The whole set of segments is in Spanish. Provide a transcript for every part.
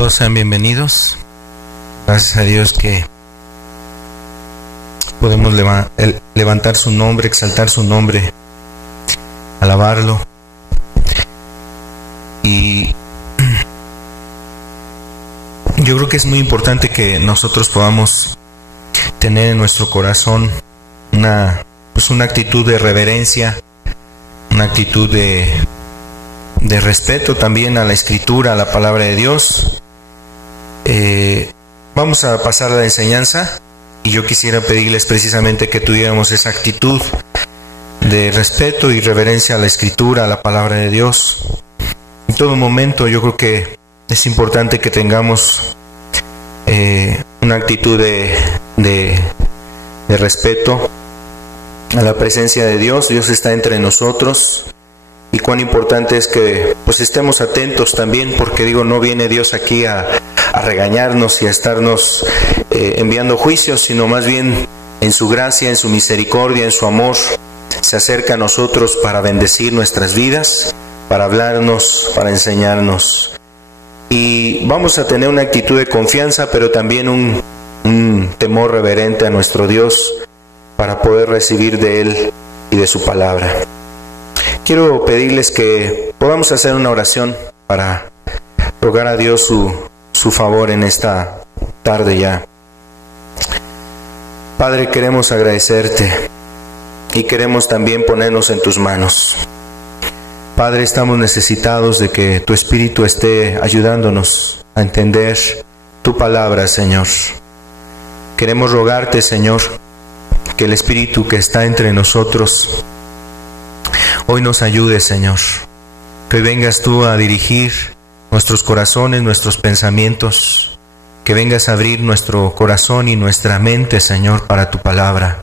Todos sean bienvenidos. Gracias a Dios que podemos levantar su nombre, exaltar su nombre, alabarlo. Y yo creo que es muy importante que nosotros podamos tener en nuestro corazón una actitud de reverencia, una actitud de respeto también a la Escritura, a la palabra de Dios. Vamos a pasar a la enseñanza y yo quisiera pedirles precisamente que tuviéramos esa actitud de respeto y reverencia a la Escritura, a la palabra de Dios. En todo momento yo creo que es importante que tengamos una actitud de respeto a la presencia de Dios. Dios está entre nosotros. Y cuán importante es que estemos atentos también, porque no viene Dios aquí a regañarnos y a estarnos enviando juicios, sino más bien en su gracia, en su misericordia, en su amor, se acerca a nosotros para bendecir nuestras vidas, para hablarnos, para enseñarnos. Y vamos a tener una actitud de confianza, pero también un temor reverente a nuestro Dios para poder recibir de Él y de su palabra. Quiero pedirles que podamos hacer una oración para rogar a Dios su favor en esta tarde ya. Padre, queremos agradecerte y queremos también ponernos en tus manos. Padre, estamos necesitados de que tu Espíritu esté ayudándonos a entender tu palabra, Señor. Queremos rogarte, Señor, que el Espíritu que está entre nosotros hoy nos ayude, Señor. Que hoy vengas tú a dirigir nuestros corazones, nuestros pensamientos. Que vengas a abrir nuestro corazón y nuestra mente, Señor, para tu palabra.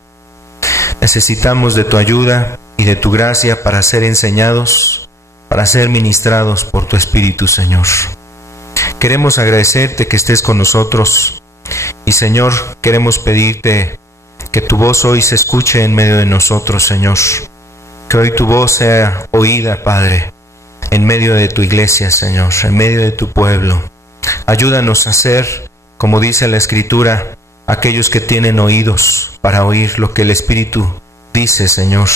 Necesitamos de tu ayuda y de tu gracia para ser enseñados, para ser ministrados por tu Espíritu, Señor. Queremos agradecerte que estés con nosotros. Y, Señor, queremos pedirte que tu voz hoy se escuche en medio de nosotros, Señor. Que hoy tu voz sea oída, Padre, en medio de tu iglesia, Señor, en medio de tu pueblo. Ayúdanos a ser, como dice la Escritura, aquellos que tienen oídos para oír lo que el Espíritu dice, Señor,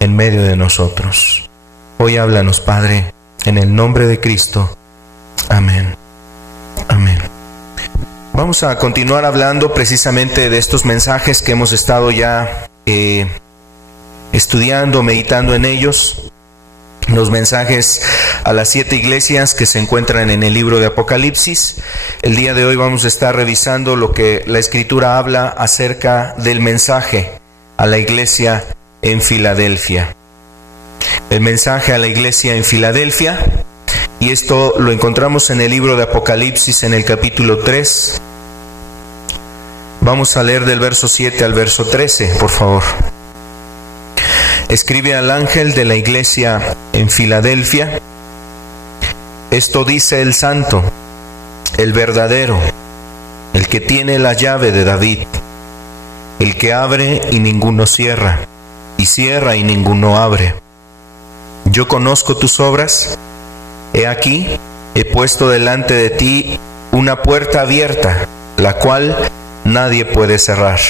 en medio de nosotros. Hoy háblanos, Padre, en el nombre de Cristo. Amén. Amén. Vamos a continuar hablando precisamente de estos mensajes que hemos estado ya estudiando, meditando en ellos, los mensajes a las 7 iglesias que se encuentran en el libro de Apocalipsis. El día de hoy vamos a estar revisando lo que la Escritura habla acerca del mensaje a la iglesia en Filadelfia. El mensaje a la iglesia en Filadelfia, y esto lo encontramos en el libro de Apocalipsis en el capítulo 3. Vamos a leer del verso 7 al verso 13, por favor. Escribe al ángel de la iglesia en Filadelfia: esto dice el santo, el verdadero, el que tiene la llave de David, el que abre y ninguno cierra, y cierra y ninguno abre. Yo conozco tus obras. He aquí, he puesto delante de ti una puerta abierta, la cual nadie puede cerrar.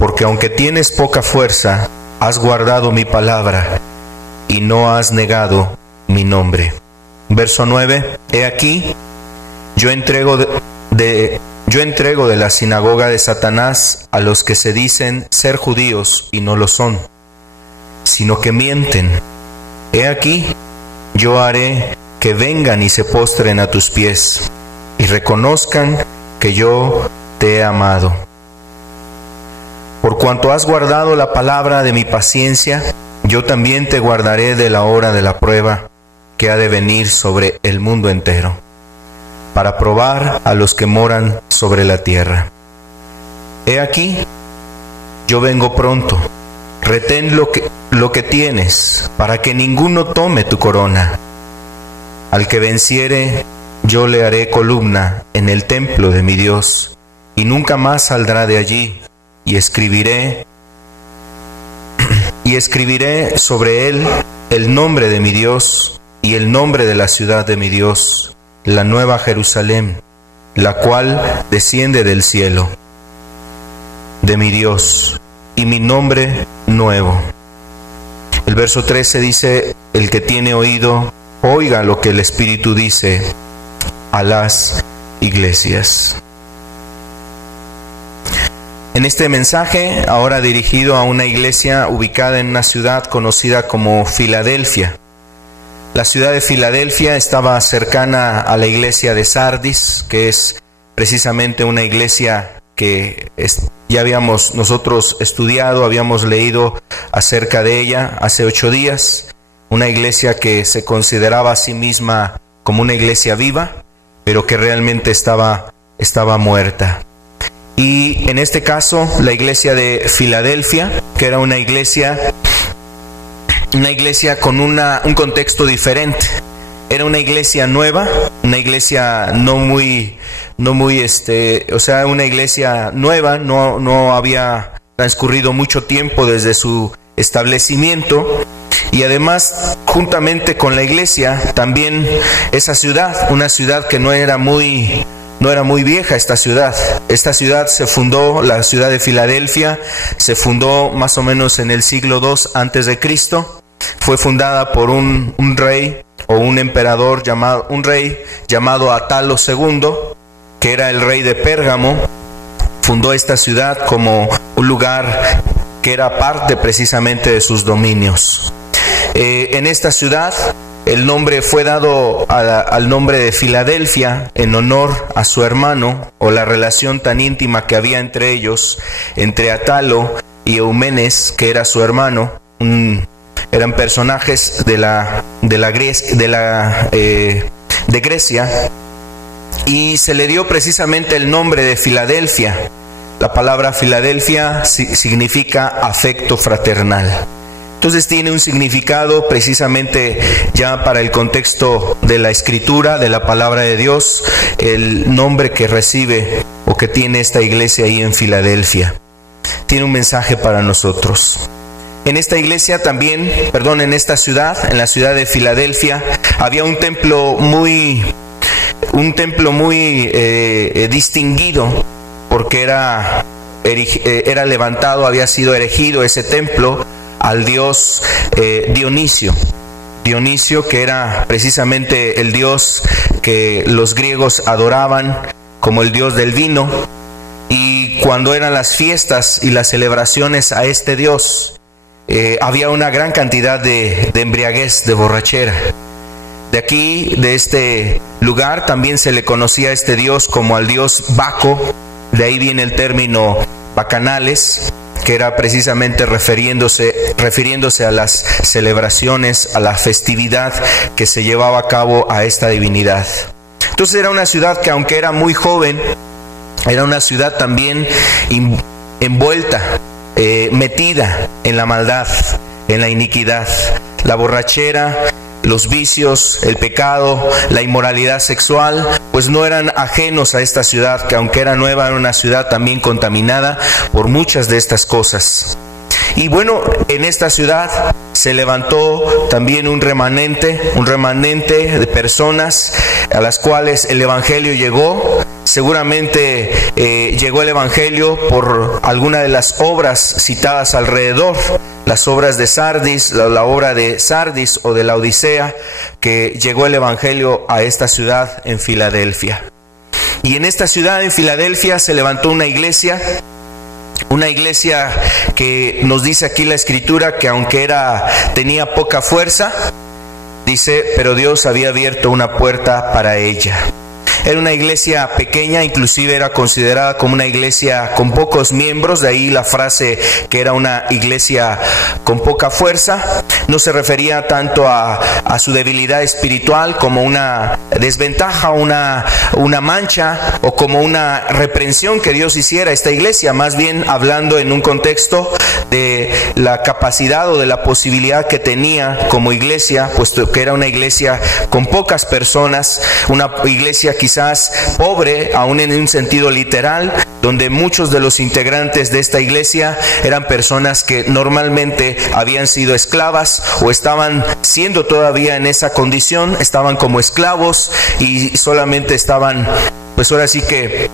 Porque aunque tienes poca fuerza, has guardado mi palabra y no has negado mi nombre. Verso 9. He aquí, yo entrego de la sinagoga de Satanás a los que se dicen ser judíos y no lo son, sino que mienten. He aquí, yo haré que vengan y se postren a tus pies y reconozcan que yo te he amado. Por cuanto has guardado la palabra de mi paciencia, yo también te guardaré de la hora de la prueba que ha de venir sobre el mundo entero, para probar a los que moran sobre la tierra. He aquí, yo vengo pronto. Retén lo que tienes, para que ninguno tome tu corona. Al que venciere, yo le haré columna en el templo de mi Dios, y nunca más saldrá de allí. Y escribiré sobre él el nombre de mi Dios y el nombre de la ciudad de mi Dios, la nueva Jerusalén, la cual desciende del cielo, de mi Dios, y mi nombre nuevo. El verso 13 dice: el que tiene oído, oiga lo que el Espíritu dice a las iglesias. En este mensaje, ahora dirigido a una iglesia ubicada en una ciudad conocida como Filadelfia. La ciudad de Filadelfia estaba cercana a la iglesia de Sardis, que es precisamente una iglesia que ya habíamos nosotros estudiado, habíamos leído acerca de ella hace 8 días. Una iglesia que se consideraba a sí misma como una iglesia viva, pero que realmente estaba muerta. Y en este caso, la iglesia de Filadelfia, que era una iglesia con un contexto diferente. Era una iglesia nueva, una iglesia una iglesia nueva, no había transcurrido mucho tiempo desde su establecimiento. Y además, juntamente con la iglesia, también esa ciudad, una ciudad que no era muy vieja. Esta ciudad se fundó, la ciudad de Filadelfia, se fundó más o menos en el siglo II antes de Cristo. Fue fundada por un rey o un emperador llamado Atalo II, que era el rey de Pérgamo. Fundó esta ciudad como un lugar que era parte precisamente de sus dominios. En esta ciudad, el nombre fue dado al nombre de Filadelfia en honor a su hermano, o la relación tan íntima que había entre ellos, entre Atalo y Eumenes, que era su hermano. Eran personajes de Grecia, y se le dio precisamente el nombre de Filadelfia. La palabra Filadelfia significa afecto fraternal. Entonces tiene un significado precisamente ya para el contexto de la Escritura, de la palabra de Dios, el nombre que recibe o que tiene esta iglesia ahí en Filadelfia. Tiene un mensaje para nosotros. En esta iglesia también, en esta ciudad, en la ciudad de Filadelfia, había un templo muy distinguido, porque era levantado, había sido erigido ese templo al dios Dionisio, que era precisamente el dios que los griegos adoraban como el dios del vino. Y cuando eran las fiestas y las celebraciones a este dios, había una gran cantidad de embriaguez, de borrachera. De aquí, de este lugar, también se le conocía a este dios como al dios Baco. De ahí viene el término bacanales, que era precisamente refiriéndose a las celebraciones, a la festividad que se llevaba a cabo a esta divinidad. Entonces era una ciudad que, aunque era muy joven, era una ciudad también envuelta, metida en la maldad, en la iniquidad, la borrachera, los vicios, el pecado, la inmoralidad sexual, pues no eran ajenos a esta ciudad, que aunque era nueva, era una ciudad también contaminada por muchas de estas cosas. Y bueno, en esta ciudad se levantó también un remanente de personas a las cuales el Evangelio llegó. Seguramente llegó el Evangelio por alguna de las obras citadas alrededor, las obras de Sardis, la obra de Sardis o de la Odisea, que llegó el Evangelio a esta ciudad en Filadelfia. Y en esta ciudad, en Filadelfia, se levantó una iglesia que nos dice aquí la Escritura que aunque tenía poca fuerza, dice, pero Dios había abierto una puerta para ella. Era una iglesia pequeña, inclusive era considerada como una iglesia con pocos miembros, de ahí la frase que era una iglesia con poca fuerza. No se refería tanto a su debilidad espiritual como una desventaja, una mancha o como una reprensión que Dios hiciera a esta iglesia, más bien hablando en un contexto de la capacidad o de la posibilidad que tenía como iglesia, puesto que era una iglesia con pocas personas, una iglesia quizá quizás pobre, aún en un sentido literal, donde muchos de los integrantes de esta iglesia eran personas que normalmente habían sido esclavas o estaban siendo todavía en esa condición, estaban como esclavos y solamente estaban, pues ahora sí que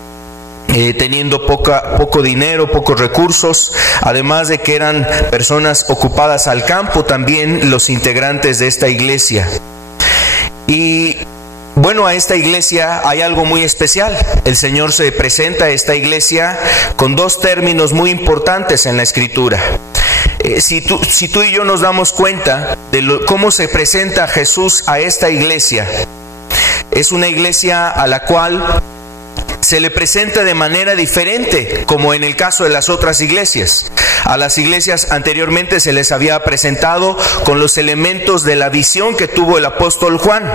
teniendo poco dinero, pocos recursos, además de que eran personas ocupadas al campo, también los integrantes de esta iglesia. Y bueno, a esta iglesia hay algo muy especial. El Señor se presenta a esta iglesia con dos términos muy importantes en la Escritura. Si tú y yo nos damos cuenta de cómo se presenta Jesús a esta iglesia, es una iglesia a la cual se le presenta de manera diferente, como en el caso de las otras iglesias. A las iglesias anteriormente se les había presentado con los elementos de la visión que tuvo el apóstol Juan.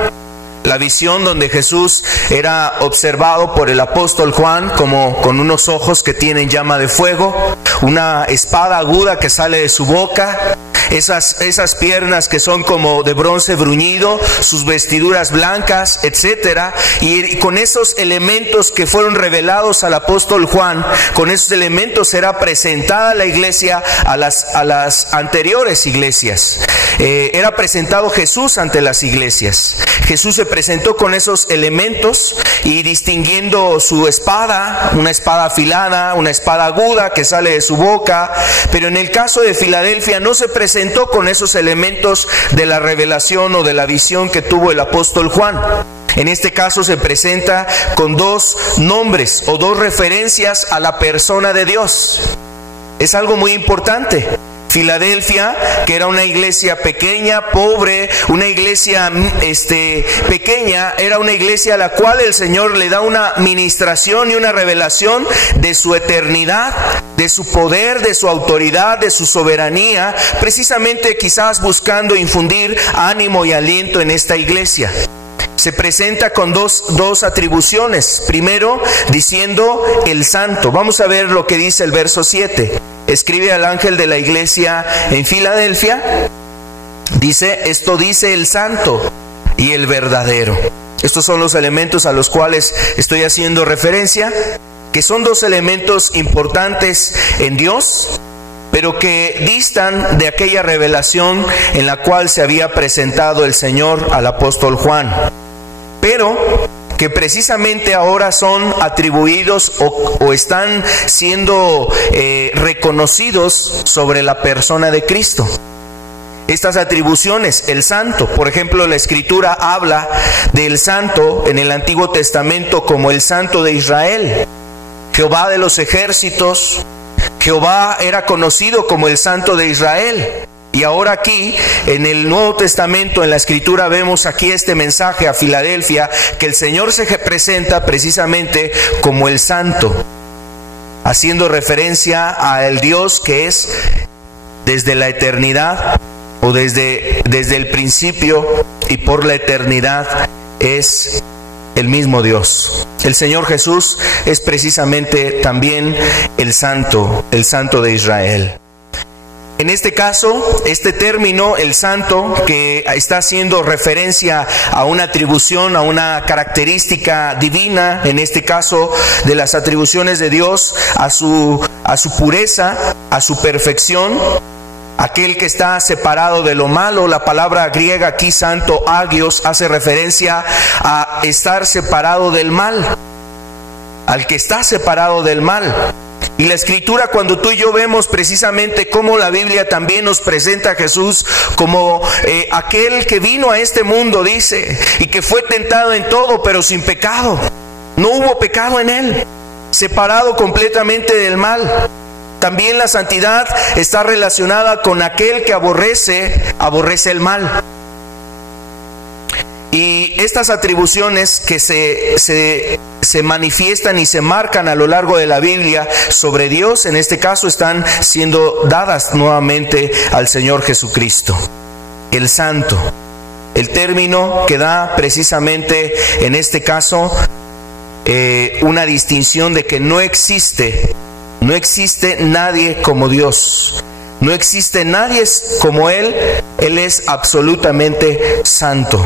La visión donde Jesús era observado por el apóstol Juan como con unos ojos que tienen llama de fuego, una espada aguda que sale de su boca, esas piernas que son como de bronce bruñido, sus vestiduras blancas, etcétera. Y con esos elementos que fueron revelados al apóstol Juan, con esos elementos era presentada la iglesia a las anteriores iglesias. Era presentado Jesús ante las iglesias. Jesús se presentó con esos elementos y distinguiendo su espada, una espada afilada, una espada aguda que sale de su boca. Pero en el caso de Filadelfia no se presentó con esos elementos de la revelación o de la visión que tuvo el apóstol Juan. En este caso se presenta con dos nombres o dos referencias a la persona de Dios. Es algo muy importante. Filadelfia, que era una iglesia pequeña, pobre, una iglesia pequeña, era una iglesia a la cual el Señor le da una ministración y una revelación de su eternidad, de su poder, de su autoridad, de su soberanía, precisamente quizás buscando infundir ánimo y aliento en esta iglesia. Se presenta con dos atribuciones. Primero, diciendo el santo. Vamos a ver lo que dice el verso 7. Escribe al ángel de la iglesia en Filadelfia. Dice, esto dice el santo y el verdadero. Estos son los elementos a los cuales estoy haciendo referencia, que son dos elementos importantes en Dios, pero que distan de aquella revelación en la cual se había presentado el Señor al apóstol Juan, pero que precisamente ahora son atribuidos o están siendo reconocidos sobre la persona de Cristo. Estas atribuciones, el santo, por ejemplo, la Escritura habla del santo en el Antiguo Testamento como el santo de Israel, Jehová de los ejércitos. Jehová era conocido como el santo de Israel. Y ahora aquí, en el Nuevo Testamento, en la Escritura, vemos aquí este mensaje a Filadelfia, que el Señor se presenta precisamente como el santo, haciendo referencia al Dios que es desde la eternidad, o desde el principio y por la eternidad, es el mismo Dios. El Señor Jesús es precisamente también el santo de Israel. En este caso, este término, el santo, que está haciendo referencia a una atribución, a una característica divina, en este caso de las atribuciones de Dios, a su pureza, a su perfección, aquel que está separado de lo malo. La palabra griega aquí, santo, agios, hace referencia a estar separado del mal, al que está separado del mal. Y la Escritura, cuando tú y yo vemos precisamente cómo la Biblia también nos presenta a Jesús como aquel que vino a este mundo, dice, y que fue tentado en todo, pero sin pecado. No hubo pecado en él, separado completamente del mal. También la santidad está relacionada con aquel que aborrece el mal. Y estas atribuciones que se manifiestan y se marcan a lo largo de la Biblia sobre Dios, en este caso están siendo dadas nuevamente al Señor Jesucristo. El santo, el término que da precisamente en este caso una distinción de que no existe nadie como Dios. No existe nadie como Él. Él es absolutamente santo.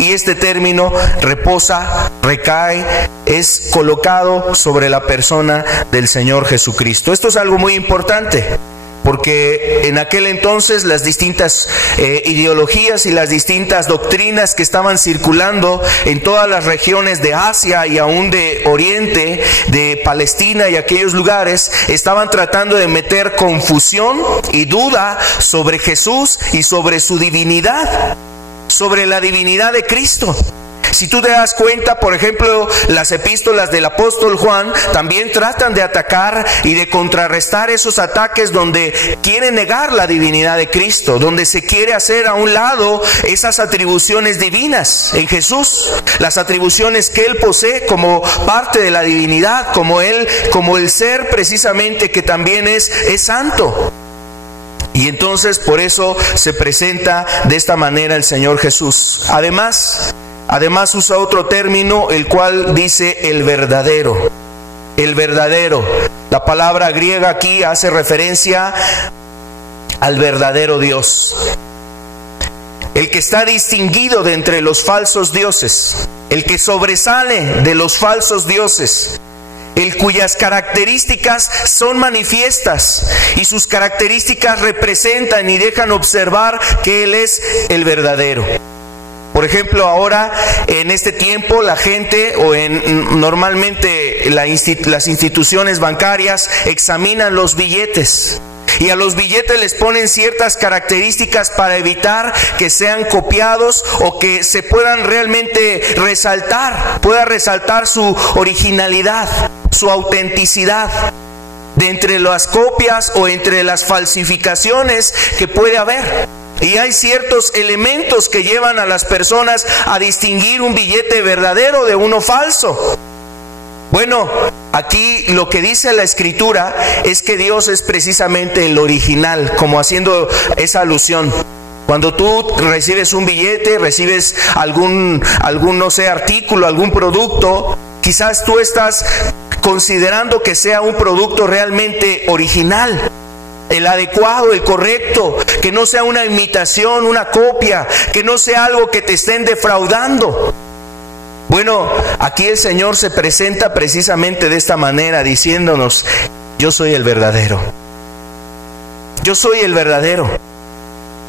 y este término reposa, recae, es colocado sobre la persona del Señor Jesucristo. Esto es algo muy importante, porque en aquel entonces las distintas ideologías y las distintas doctrinas que estaban circulando en todas las regiones de Asia y aún de Oriente, de Palestina y aquellos lugares, estaban tratando de meter confusión y duda sobre Jesús y sobre su divinidad, sobre la divinidad de Cristo. Si tú te das cuenta, por ejemplo, las epístolas del apóstol Juan también tratan de atacar y de contrarrestar esos ataques donde quiere negar la divinidad de Cristo, donde se quiere hacer a un lado esas atribuciones divinas en Jesús, las atribuciones que Él posee como parte de la divinidad, como el ser precisamente que también es santo. Y entonces por eso se presenta de esta manera el Señor Jesús. Además usa otro término, el cual dice el verdadero. El verdadero. La palabra griega aquí hace referencia al verdadero Dios. El que está distinguido de entre los falsos dioses. El que sobresale de los falsos dioses. El cuyas características son manifiestas y sus características representan y dejan observar que Él es el verdadero. Por ejemplo, ahora en este tiempo la gente normalmente las instituciones bancarias examinan los billetes y a los billetes les ponen ciertas características para evitar que sean copiados o que se puedan realmente pueda resaltar su originalidad, su autenticidad de entre las copias o entre las falsificaciones que puede haber. Y hay ciertos elementos que llevan a las personas a distinguir un billete verdadero de uno falso. Bueno, aquí lo que dice la Escritura es que Dios es precisamente el original, como haciendo esa alusión. Cuando tú recibes un billete, recibes algún no sé, artículo, algún producto, quizás tú estás considerando que sea un producto realmente original, el adecuado, el correcto, que no sea una imitación, una copia, que no sea algo que te estén defraudando. Bueno, aquí el Señor se presenta precisamente de esta manera, diciéndonos: yo soy el verdadero. Yo soy el verdadero.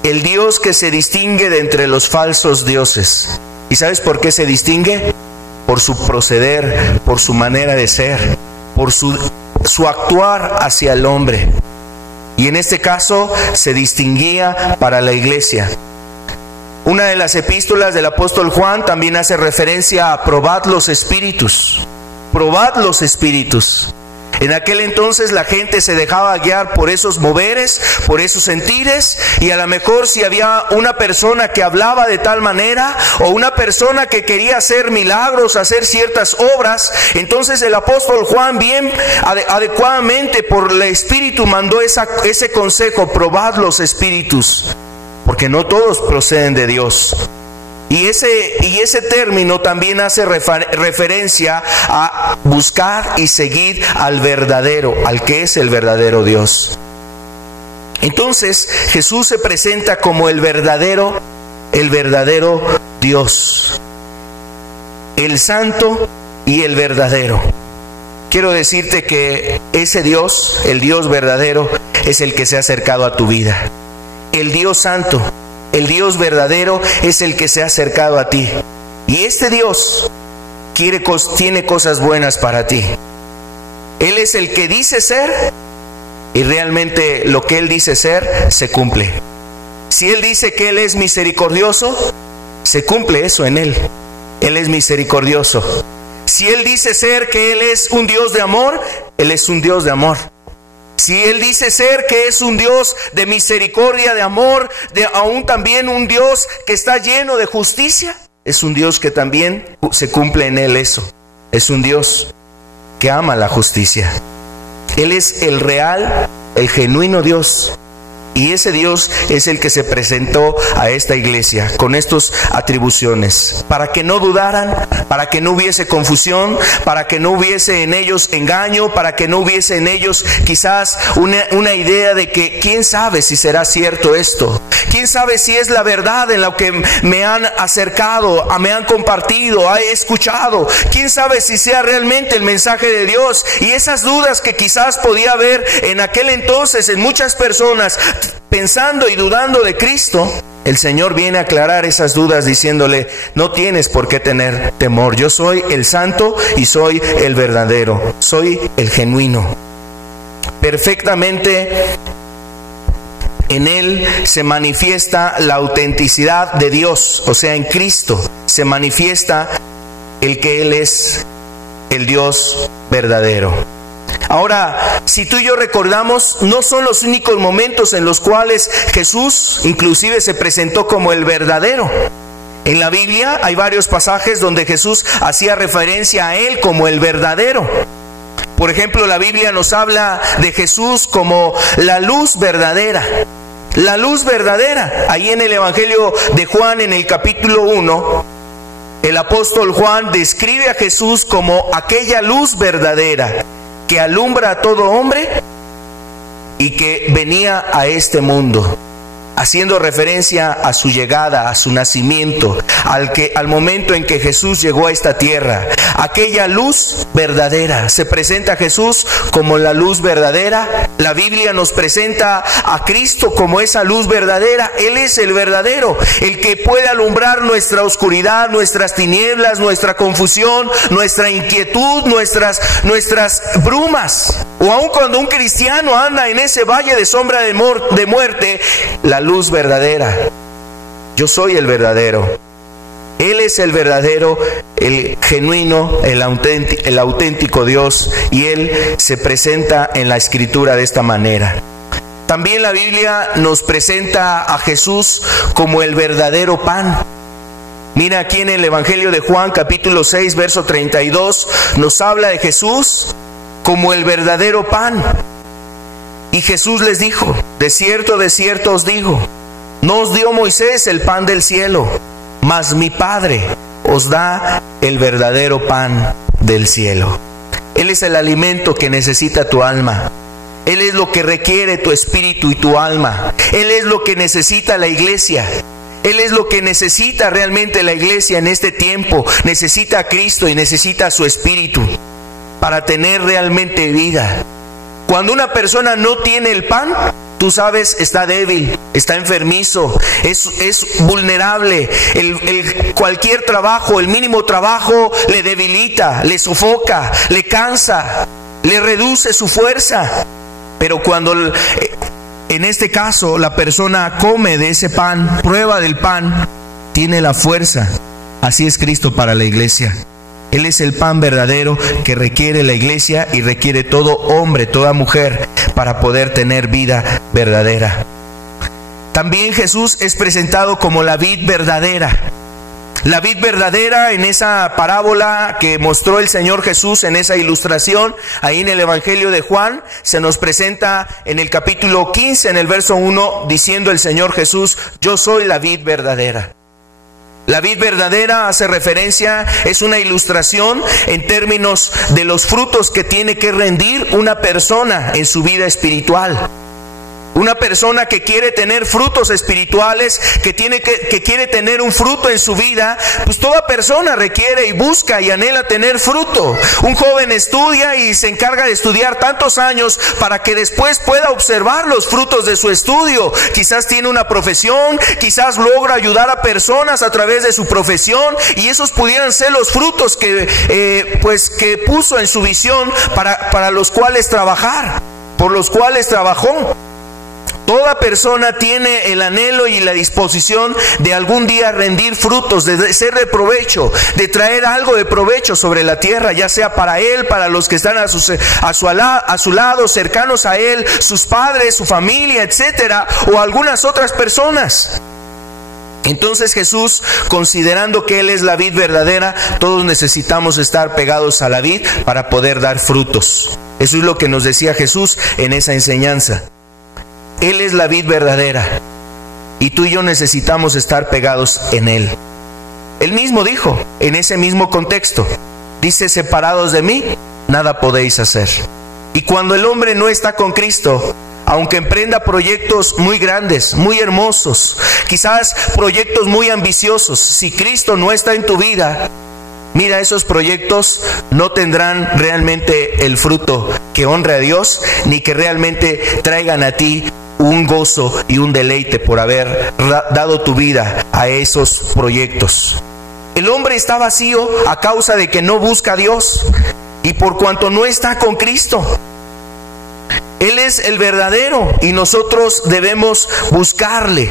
El Dios que se distingue de entre los falsos dioses. ¿Y sabes por qué se distingue? Por su proceder, por su manera de ser, por su actuar hacia el hombre. Y en este caso se distinguía para la iglesia. Una de las epístolas del apóstol Juan también hace referencia a probad los espíritus. Probad los espíritus. En aquel entonces la gente se dejaba guiar por esos moveres, por esos sentires, y a lo mejor si había una persona que hablaba de tal manera, o una persona que quería hacer milagros, hacer ciertas obras, entonces el apóstol Juan bien adecuadamente por el Espíritu mandó ese consejo: probad los espíritus, porque no todos proceden de Dios. Y ese término también hace referencia a buscar y seguir al verdadero, al que es el verdadero Dios. Entonces Jesús se presenta como el verdadero Dios, el santo y el verdadero. Quiero decirte que ese Dios, el Dios verdadero, es el que se ha acercado a tu vida. El Dios santo, el Dios verdadero, es el que se ha acercado a ti. Y este Dios tiene cosas buenas para ti. Él es el que dice ser, y realmente lo que Él dice ser se cumple. Si Él dice que Él es misericordioso, se cumple eso en Él. Él es misericordioso. Si Él dice ser que Él es un Dios de amor, Él es un Dios de amor. Si Él dice ser que es un Dios de misericordia, de amor, aún también un Dios que está lleno de justicia, es un Dios que también se cumple en Él eso. Es un Dios que ama la justicia. Él es el real, el genuino Dios. Y ese Dios es el que se presentó a esta iglesia con estas atribuciones, para que no dudaran, para que no hubiese confusión, para que no hubiese en ellos engaño, para que no hubiese en ellos quizás una idea de que quién sabe si será cierto esto, quién sabe si es la verdad en lo que me han acercado, me han compartido, he escuchado, quién sabe si sea realmente el mensaje de Dios. Y esas dudas que quizás podía haber en aquel entonces en muchas personas pensando y dudando de Cristo, el Señor viene a aclarar esas dudas diciéndole: no tienes por qué tener temor, yo soy el santo y soy el verdadero, soy el genuino. Perfectamente en Él se manifiesta la autenticidad de Dios, o sea, en Cristo se manifiesta el que Él es el Dios verdadero. Ahora, si tú y yo recordamos, no son los únicos momentos en los cuales Jesús inclusive se presentó como el verdadero. En la Biblia hay varios pasajes donde Jesús hacía referencia a Él como el verdadero. Por ejemplo, la Biblia nos habla de Jesús como la luz verdadera. La luz verdadera. Ahí en el Evangelio de Juan, en el capítulo 1, el apóstol Juan describe a Jesús como aquella luz verdadera que alumbra a todo hombre y que venía a este mundo, haciendo referencia a su llegada, a su nacimiento, al momento en que Jesús llegó a esta tierra. Aquella luz verdadera, se presenta a Jesús como la luz verdadera. La Biblia nos presenta a Cristo como esa luz verdadera. Él es el verdadero, el que puede alumbrar nuestra oscuridad, nuestras tinieblas, nuestra confusión, nuestra inquietud, nuestras brumas. O aun cuando un cristiano anda en ese valle de sombra de muerte, la luz verdadera. Yo soy el verdadero. Él es el verdadero, el genuino, el auténtico Dios, y Él se presenta en la Escritura de esta manera. También la Biblia nos presenta a Jesús como el verdadero pan. Mira aquí en el Evangelio de Juan, capítulo 6, verso 32, nos habla de Jesús como el verdadero pan. Y Jesús les dijo: de cierto os digo, no os dio Moisés el pan del cielo, mas mi Padre os da el verdadero pan del cielo. Él es el alimento que necesita tu alma. Él es lo que requiere tu espíritu y tu alma. Él es lo que necesita la iglesia. Él es lo que necesita realmente la iglesia en este tiempo. Necesita a Cristo y necesita a su espíritu para tener realmente vida. Cuando una persona no tiene el pan, tú sabes, está débil, está enfermizo, es vulnerable. Cualquier trabajo, el mínimo trabajo, le debilita, le sofoca, le cansa, le reduce su fuerza. Pero cuando, en este caso, la persona come de ese pan, prueba del pan, tiene la fuerza. Así es Cristo para la iglesia. Él es el pan verdadero que requiere la iglesia y requiere todo hombre, toda mujer, para poder tener vida verdadera. También Jesús es presentado como la vid verdadera. La vid verdadera, en esa parábola que mostró el Señor Jesús, en esa ilustración, ahí en el Evangelio de Juan, se nos presenta en el capítulo 15, en el verso 1, diciendo el Señor Jesús: yo soy la vid verdadera. La vid verdadera hace referencia, es una ilustración en términos de los frutos que tiene que rendir una persona en su vida espiritual. Una persona que quiere tener frutos espirituales, que quiere tener un fruto en su vida, pues toda persona requiere y busca y anhela tener fruto. Un joven estudia y se encarga de estudiar tantos años para que después pueda observar los frutos de su estudio. Quizás tiene una profesión, quizás logra ayudar a personas a través de su profesión, y esos pudieran ser los frutos que puso en su visión para los cuales trabajar, por los cuales trabajó. Toda persona tiene el anhelo y la disposición de algún día rendir frutos, de ser de provecho, de traer algo de provecho sobre la tierra, ya sea para él, para los que están a su lado, cercanos a él, sus padres, su familia, etcétera, o algunas otras personas. Entonces Jesús, considerando que Él es la vid verdadera, todos necesitamos estar pegados a la vid para poder dar frutos. Eso es lo que nos decía Jesús en esa enseñanza. Él es la vid verdadera y tú y yo necesitamos estar pegados en Él. Él mismo dijo, en ese mismo contexto, dice: separados de mí, nada podéis hacer. Y cuando el hombre no está con Cristo, aunque emprenda proyectos muy grandes, muy hermosos, quizás proyectos muy ambiciosos, si Cristo no está en tu vida, mira, esos proyectos no tendrán realmente el fruto que honre a Dios, ni que realmente traigan a ti un gozo y un deleite por haber dado tu vida a esos proyectos. El hombre está vacío a causa de que no busca a Dios y por cuanto no está con Cristo. Él es el verdadero y nosotros debemos buscarle.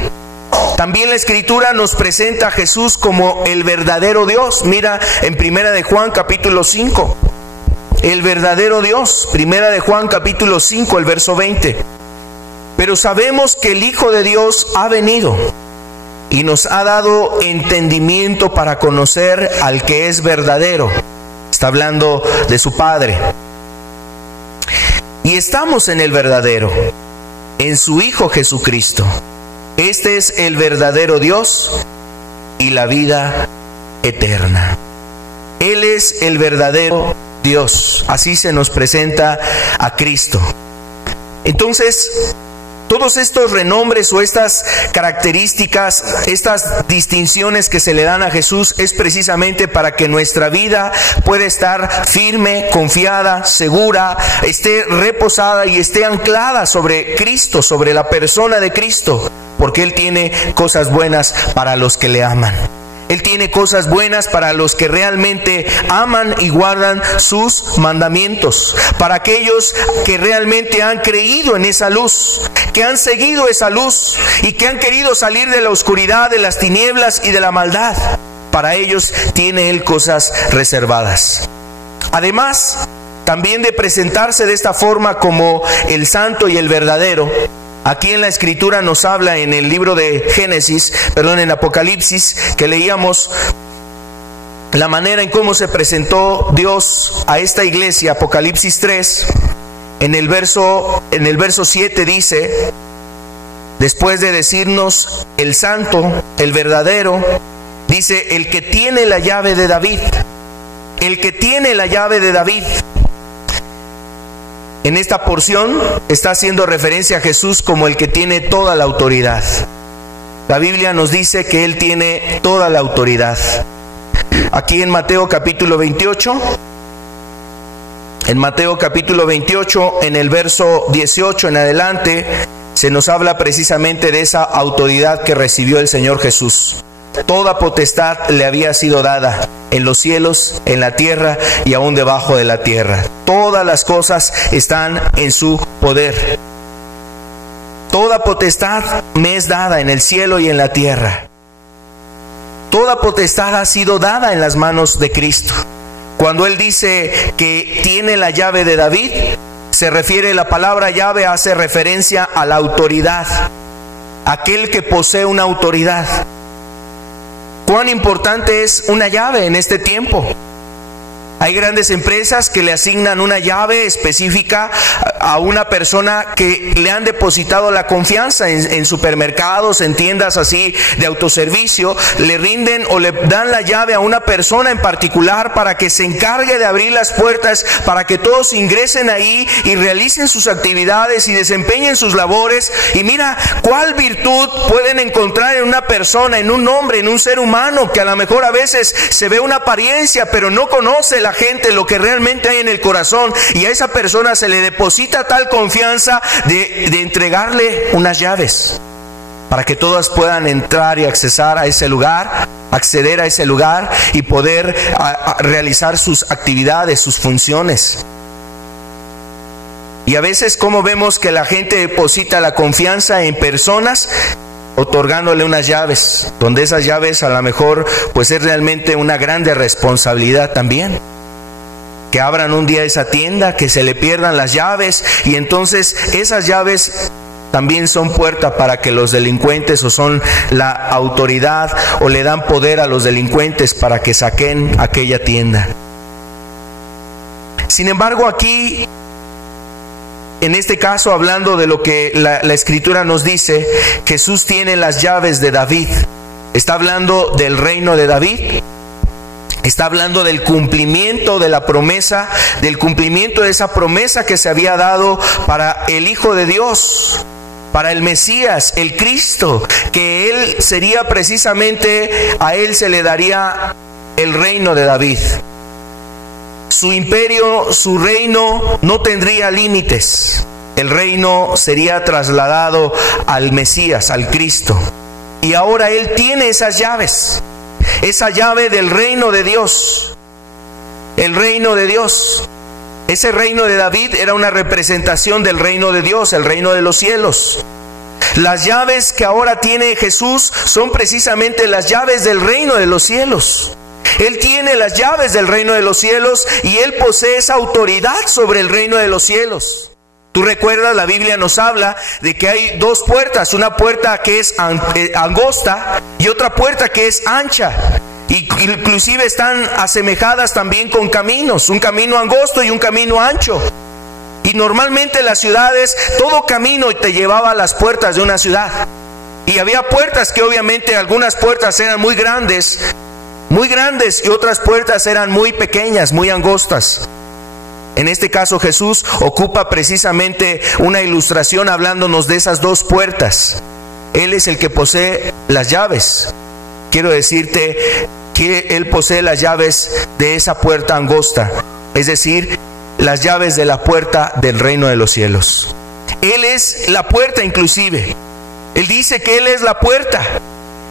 También la Escritura nos presenta a Jesús como el verdadero Dios. Mira en Primera de Juan capítulo 5. El verdadero Dios. Primera de Juan capítulo 5, el verso 20. Pero sabemos que el Hijo de Dios ha venido y nos ha dado entendimiento para conocer al que es verdadero. Está hablando de su Padre. Y estamos en el verdadero, en su Hijo Jesucristo. Este es el verdadero Dios y la vida eterna. Él es el verdadero Dios. Así se nos presenta a Cristo. Entonces, todos estos renombres o estas características, estas distinciones que se le dan a Jesús es precisamente para que nuestra vida pueda estar firme, confiada, segura, esté reposada y esté anclada sobre Cristo, sobre la persona de Cristo, porque Él tiene cosas buenas para los que le aman. Él tiene cosas buenas para los que realmente aman y guardan sus mandamientos. Para aquellos que realmente han creído en esa luz, que han seguido esa luz y que han querido salir de la oscuridad, de las tinieblas y de la maldad. Para ellos tiene Él cosas reservadas. Además, también de presentarse de esta forma como el santo y el verdadero, aquí en la Escritura nos habla en el libro de en Apocalipsis, que leíamos la manera en cómo se presentó Dios a esta iglesia. Apocalipsis 3, en el verso 7 dice, después de decirnos el santo, el verdadero, dice: el que tiene la llave de David. El que tiene la llave de David. En esta porción está haciendo referencia a Jesús como el que tiene toda la autoridad. La Biblia nos dice que Él tiene toda la autoridad. Aquí en Mateo capítulo 28, en el verso 18 en adelante, se nos habla precisamente de esa autoridad que recibió el Señor Jesús. Toda potestad le había sido dada en los cielos, en la tierra y aún debajo de la tierra. Todas las cosas están en su poder. Toda potestad me es dada en el cielo y en la tierra. Toda potestad ha sido dada en las manos de Cristo. Cuando Él dice que tiene la llave de David, se refiere, la palabra llave hace referencia a la autoridad. Aquel que posee una autoridad. ¿Cuán importante es una llave en este tiempo? Hay grandes empresas que le asignan una llave específica a una persona que le han depositado la confianza en supermercados, en tiendas así de autoservicio. Le rinden o le dan la llave a una persona en particular para que se encargue de abrir las puertas, para que todos ingresen ahí y realicen sus actividades y desempeñen sus labores. Y mira, ¿cuál virtud pueden encontrar en una persona, en un hombre, en un ser humano que a lo mejor a veces se ve una apariencia pero no conoce la gente lo que realmente hay en el corazón, y a esa persona se le deposita tal confianza de entregarle unas llaves para que todas puedan entrar y acceder a ese lugar y poder realizar sus actividades, sus funciones? Y a veces, ¿cómo vemos que la gente deposita la confianza en personas otorgándole unas llaves, donde esas llaves a lo mejor pues es realmente una grande responsabilidad también? Que abran un día esa tienda, que se le pierdan las llaves, y entonces esas llaves también son puerta para que los delincuentes, o son la autoridad, o le dan poder a los delincuentes para que saquen aquella tienda. Sin embargo, aquí En este caso, hablando de lo que la Escritura nos dice, Jesús tiene las llaves de David. Está hablando del reino de David. Está hablando del cumplimiento de la promesa, del cumplimiento de esa promesa que se había dado para el Hijo de Dios, para el Mesías, el Cristo, que Él sería precisamente, a Él se le daría el reino de David. Su imperio, su reino no tendría límites. El reino sería trasladado al Mesías, al Cristo. Y ahora Él tiene esas llaves. Esa llave del reino de Dios. El reino de Dios. Ese reino de David era una representación del reino de Dios, el reino de los cielos. Las llaves que ahora tiene Jesús son precisamente las llaves del reino de los cielos. Él tiene las llaves del reino de los cielos y Él posee esa autoridad sobre el reino de los cielos. Tú recuerdas, la Biblia nos habla de que hay dos puertas, una puerta que es angosta y otra puerta que es ancha. Inclusive están asemejadas también con caminos, un camino angosto y un camino ancho. Y normalmente en las ciudades todo camino te llevaba a las puertas de una ciudad. Y había puertas que obviamente algunas puertas eran muy grandes y otras puertas eran muy pequeñas, muy angostas. En este caso Jesús ocupa precisamente una ilustración hablándonos de esas dos puertas. Él es el que posee las llaves. Quiero decirte que Él posee las llaves de esa puerta angosta, es decir, las llaves de la puerta del reino de los cielos. Él es la puerta inclusive. Él dice que Él es la puerta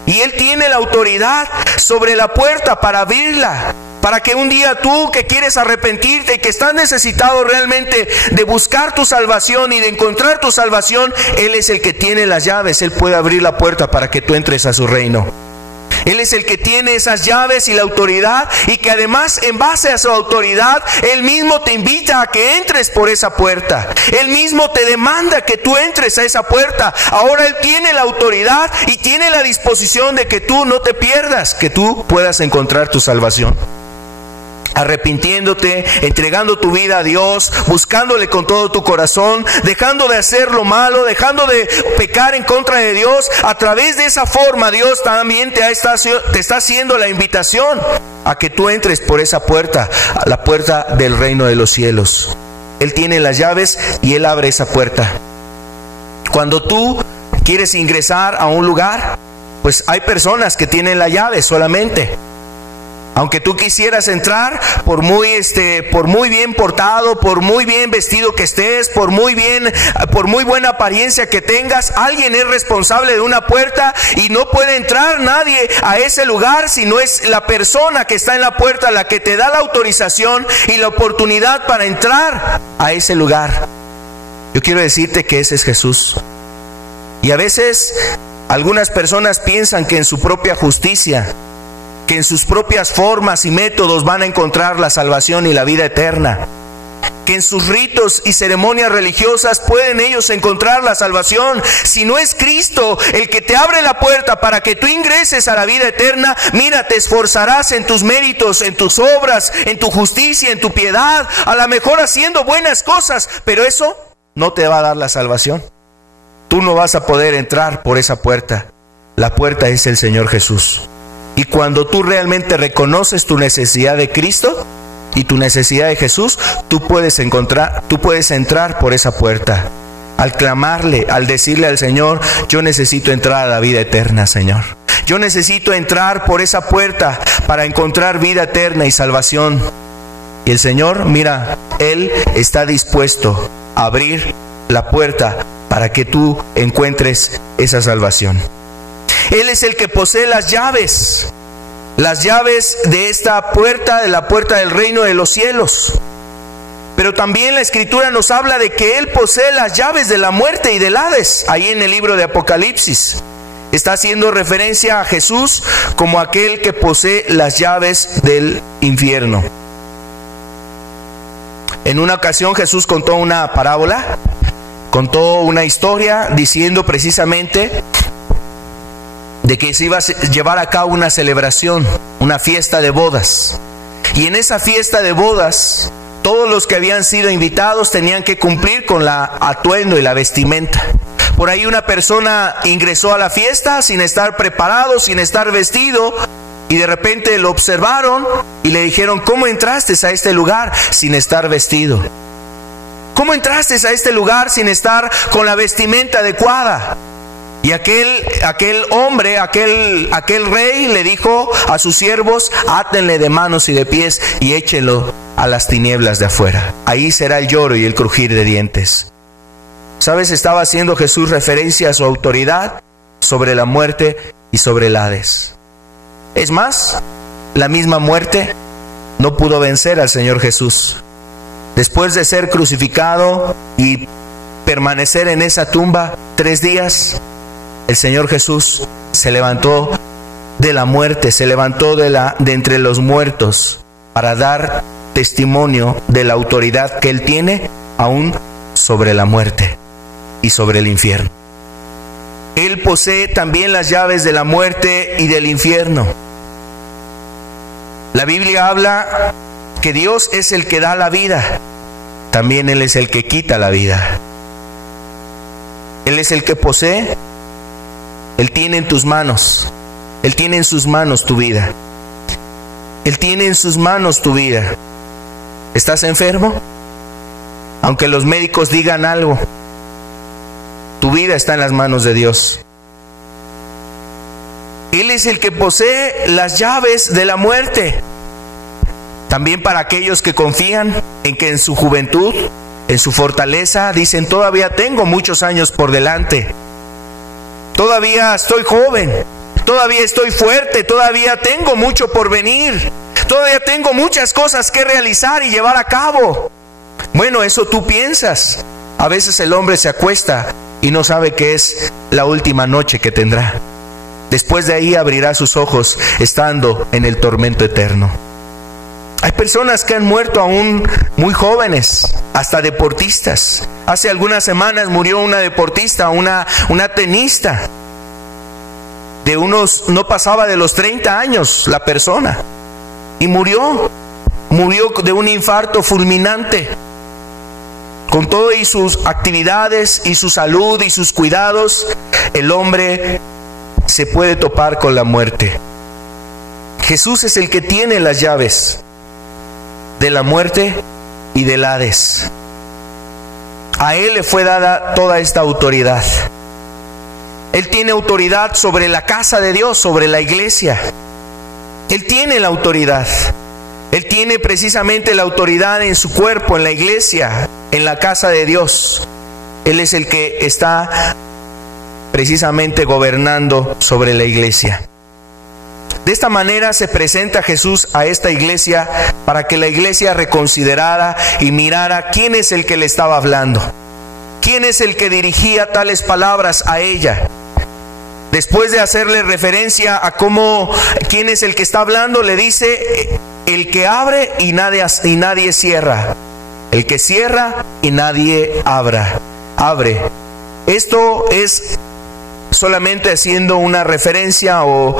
y Él tiene la autoridad sobre la puerta para abrirla. Para que un día tú que quieres arrepentirte y que estás necesitado realmente de buscar tu salvación y de encontrar tu salvación, Él es el que tiene las llaves. Él puede abrir la puerta para que tú entres a su reino. Él es el que tiene esas llaves y la autoridad, y que además en base a su autoridad Él mismo te invita a que entres por esa puerta. Él mismo te demanda que tú entres a esa puerta. Ahora Él tiene la autoridad y tiene la disposición de que tú no te pierdas, que tú puedas encontrar tu salvación. Arrepintiéndote, entregando tu vida a Dios, buscándole con todo tu corazón, dejando de hacer lo malo, dejando de pecar en contra de Dios. A través de esa forma Dios también te está haciendo la invitación a que tú entres por esa puerta, a la puerta del reino de los cielos. Él tiene las llaves y Él abre esa puerta. Cuando tú quieres ingresar a un lugar, pues hay personas que tienen la llave solamente. Aunque tú quisieras entrar, por muy bien portado, por muy bien vestido que estés, por muy buena apariencia que tengas, alguien es responsable de una puerta y no puede entrar nadie a ese lugar si no es la persona que está en la puerta la que te da la autorización y la oportunidad para entrar a ese lugar. Yo quiero decirte que ese es Jesús. Y a veces algunas personas piensan que en su propia justicia, que en sus propias formas y métodos van a encontrar la salvación y la vida eterna, que en sus ritos y ceremonias religiosas pueden ellos encontrar la salvación. Si no es Cristo el que te abre la puerta para que tú ingreses a la vida eterna, mira, te esforzarás en tus méritos, en tus obras, en tu justicia, en tu piedad, a lo mejor haciendo buenas cosas, pero eso no te va a dar la salvación. Tú no vas a poder entrar por esa puerta. La puerta es el Señor Jesús. Y cuando tú realmente reconoces tu necesidad de Cristo y tu necesidad de Jesús, tú puedes entrar por esa puerta. Al clamarle, al decirle al Señor: yo necesito entrar a la vida eterna, Señor. Yo necesito entrar por esa puerta para encontrar vida eterna y salvación. Y el Señor, mira, Él está dispuesto a abrir la puerta para que tú encuentres esa salvación. Él es el que posee las llaves de esta puerta, de la puerta del reino de los cielos. Pero también la Escritura nos habla de que Él posee las llaves de la muerte y del Hades, ahí en el libro de Apocalipsis. Está haciendo referencia a Jesús como aquel que posee las llaves del infierno. En una ocasión Jesús contó una parábola, contó una historia diciendo precisamente de que se iba a llevar a cabo una celebración, una fiesta de bodas. Y en esa fiesta de bodas, todos todos los que habían sido invitados tenían que cumplir con la atuendo y la vestimenta. Por ahí una persona ingresó a la fiesta sin estar preparado, sin estar vestido, y de repente lo observaron y le dijeron: ¿cómo entraste a este lugar sin estar vestido? ¿Cómo entraste a este lugar sin estar con la vestimenta adecuada? Y aquel hombre, aquel rey le dijo a sus siervos: átenle de manos y de pies y échenlo a las tinieblas de afuera. Ahí será el lloro y el crujir de dientes. ¿Sabes? Estaba haciendo Jesús referencia a su autoridad sobre la muerte y sobre el Hades. Es más, la misma muerte no pudo vencer al Señor Jesús. Después de ser crucificado y permanecer en esa tumba 3 días, el Señor Jesús se levantó de la muerte, se levantó de entre los muertos para dar testimonio de la autoridad que Él tiene aún sobre la muerte y sobre el infierno. Él posee también las llaves de la muerte y del infierno. La Biblia habla que Dios es el que da la vida, también Él es el que quita la vida. Él es el que posee. Él tiene en tus manos, Él tiene en sus manos tu vida. Él tiene en sus manos tu vida. ¿Estás enfermo? Aunque los médicos digan algo, tu vida está en las manos de Dios. Él es el que posee las llaves de la muerte. También para aquellos que confían en que en su juventud, en su fortaleza, dicen: todavía tengo muchos años por delante. Todavía estoy joven, todavía estoy fuerte, todavía tengo mucho por venir, todavía tengo muchas cosas que realizar y llevar a cabo. Bueno, eso tú piensas. A veces el hombre se acuesta y no sabe que es la última noche que tendrá. Después de ahí abrirá sus ojos estando en el tormento eterno. Hay personas que han muerto aún muy jóvenes, hasta deportistas. Hace algunas semanas murió una deportista, una tenista. No pasaba de los 30 años la persona. Y murió de un infarto fulminante. Con todo y sus actividades y su salud y sus cuidados, el hombre se puede topar con la muerte. Jesús es el que tiene las llaves de la muerte y del Hades. A Él le fue dada toda esta autoridad. Él tiene autoridad sobre la casa de Dios, sobre la iglesia. Él tiene la autoridad. Él tiene precisamente la autoridad en su cuerpo, en la iglesia, en la casa de Dios. Él es el que está precisamente gobernando sobre la iglesia. De esta manera se presenta Jesús a esta iglesia para que la iglesia reconsiderara y mirara quién es el que le estaba hablando, quién es el que dirigía tales palabras a ella. Después de hacerle referencia a quién es el que está hablando, le dice: el que abre y nadie cierra, el que cierra y nadie abre. Esto es solamente haciendo una referencia o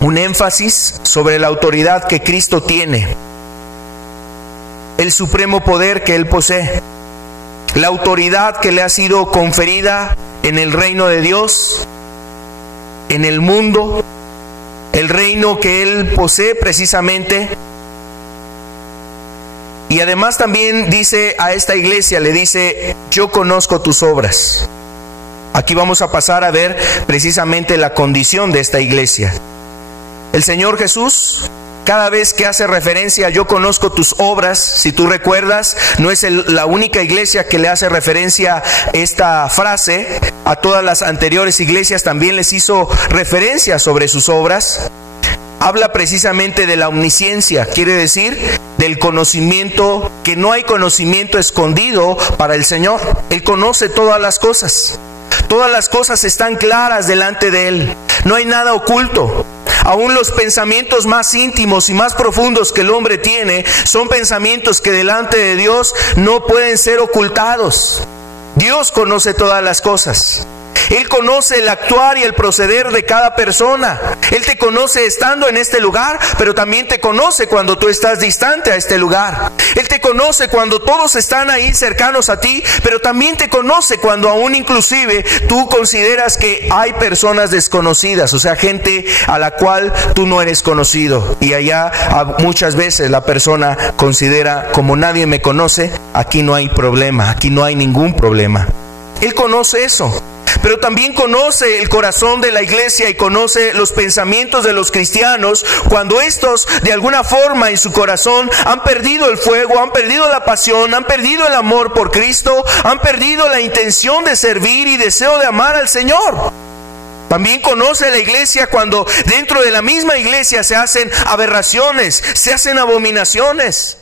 un énfasis sobre la autoridad que Cristo tiene, el supremo poder que Él posee, la autoridad que le ha sido conferida en el reino de Dios, en el mundo, el reino que Él posee precisamente. Y además también dice a esta iglesia, le dice: yo conozco tus obras. Aquí vamos a pasar a ver precisamente la condición de esta iglesia. El Señor Jesús, cada vez que hace referencia a yo conozco tus obras, si tú recuerdas, no es la única iglesia que le hace referencia esta frase. A todas las anteriores iglesias también les hizo referencia sobre sus obras. Habla precisamente de la omnisciencia, quiere decir del conocimiento, que no hay conocimiento escondido para el Señor. Él conoce todas las cosas. Todas las cosas están claras delante de Él. No hay nada oculto. Aún los pensamientos más íntimos y más profundos que el hombre tiene son pensamientos que delante de Dios no pueden ser ocultados. Dios conoce todas las cosas. Él conoce el actuar y el proceder de cada persona. Él te conoce estando en este lugar, pero también te conoce cuando tú estás distante a este lugar. Él te conoce cuando todos están ahí cercanos a ti, pero también te conoce cuando aún inclusive tú consideras que hay personas desconocidas, o sea, gente a la cual tú no eres conocido. Y allá muchas veces la persona considera, como nadie me conoce, aquí no hay problema, aquí no hay ningún problema. Él conoce eso. Pero también conoce el corazón de la iglesia y conoce los pensamientos de los cristianos cuando estos de alguna forma en su corazón han perdido el fuego, han perdido la pasión, han perdido el amor por Cristo, han perdido la intención de servir y deseo de amar al Señor. También conoce la iglesia cuando dentro de la misma iglesia se hacen aberraciones, se hacen abominaciones.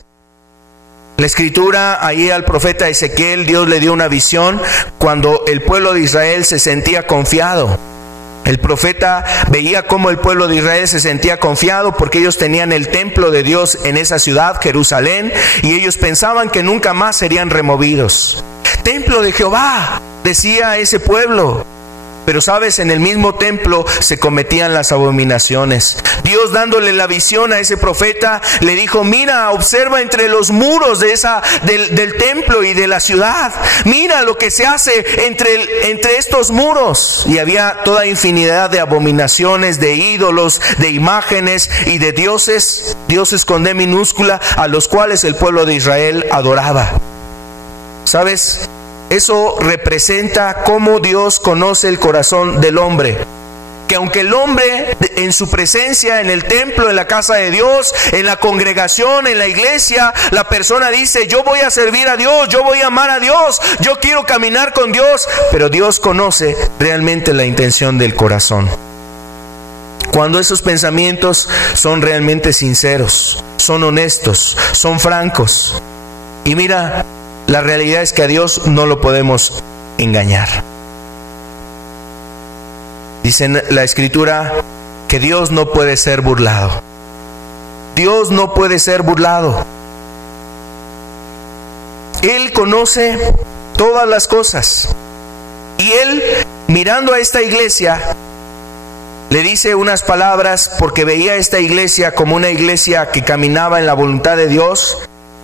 La escritura, ahí al profeta Ezequiel, Dios le dio una visión cuando el pueblo de Israel se sentía confiado. El profeta veía cómo el pueblo de Israel se sentía confiado porque ellos tenían el templo de Dios en esa ciudad, Jerusalén, y ellos pensaban que nunca más serían removidos. Templo de Jehová, decía ese pueblo. Pero sabes, en el mismo templo se cometían las abominaciones. Dios, dándole la visión a ese profeta, le dijo: mira, observa entre los muros del templo y de la ciudad. Mira lo que se hace entre estos muros. Y había toda infinidad de abominaciones, de ídolos, de imágenes y de dioses con D minúscula, a los cuales el pueblo de Israel adoraba. ¿Sabes? Eso representa cómo Dios conoce el corazón del hombre. Que aunque el hombre en su presencia, en el templo, en la casa de Dios, en la congregación, en la iglesia, la persona dice: yo voy a servir a Dios, yo voy a amar a Dios, yo quiero caminar con Dios. Pero Dios conoce realmente la intención del corazón. Cuando esos pensamientos son realmente sinceros, son honestos, son francos. Y mira, la realidad es que a Dios no lo podemos engañar. Dice en la escritura que Dios no puede ser burlado. Dios no puede ser burlado. Él conoce todas las cosas. Y Él, mirando a esta iglesia, le dice unas palabras porque veía a esta iglesia como una iglesia que caminaba en la voluntad de Dios,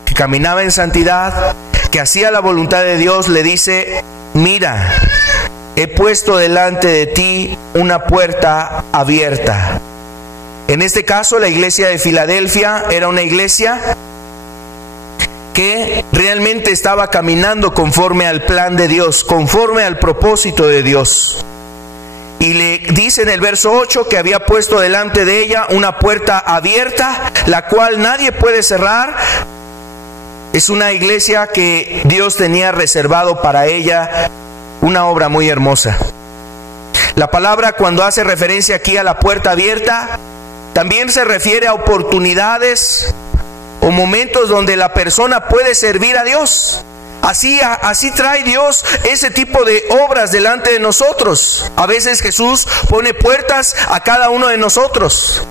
que caminaba en santidad, que hacía la voluntad de Dios. Le dice: mira, he puesto delante de ti una puerta abierta. En este caso, la iglesia de Filadelfia era una iglesia que realmente estaba caminando conforme al plan de Dios, conforme al propósito de Dios. Y le dice en el verso 8 que había puesto delante de ella una puerta abierta, la cual nadie puede cerrar. Es una iglesia que Dios tenía reservado para ella una obra muy hermosa. La palabra, cuando hace referencia aquí a la puerta abierta, también se refiere a oportunidades o momentos donde la persona puede servir a Dios. Así trae Dios ese tipo de obras delante de nosotros. A veces Jesús pone puertas a cada uno de nosotros.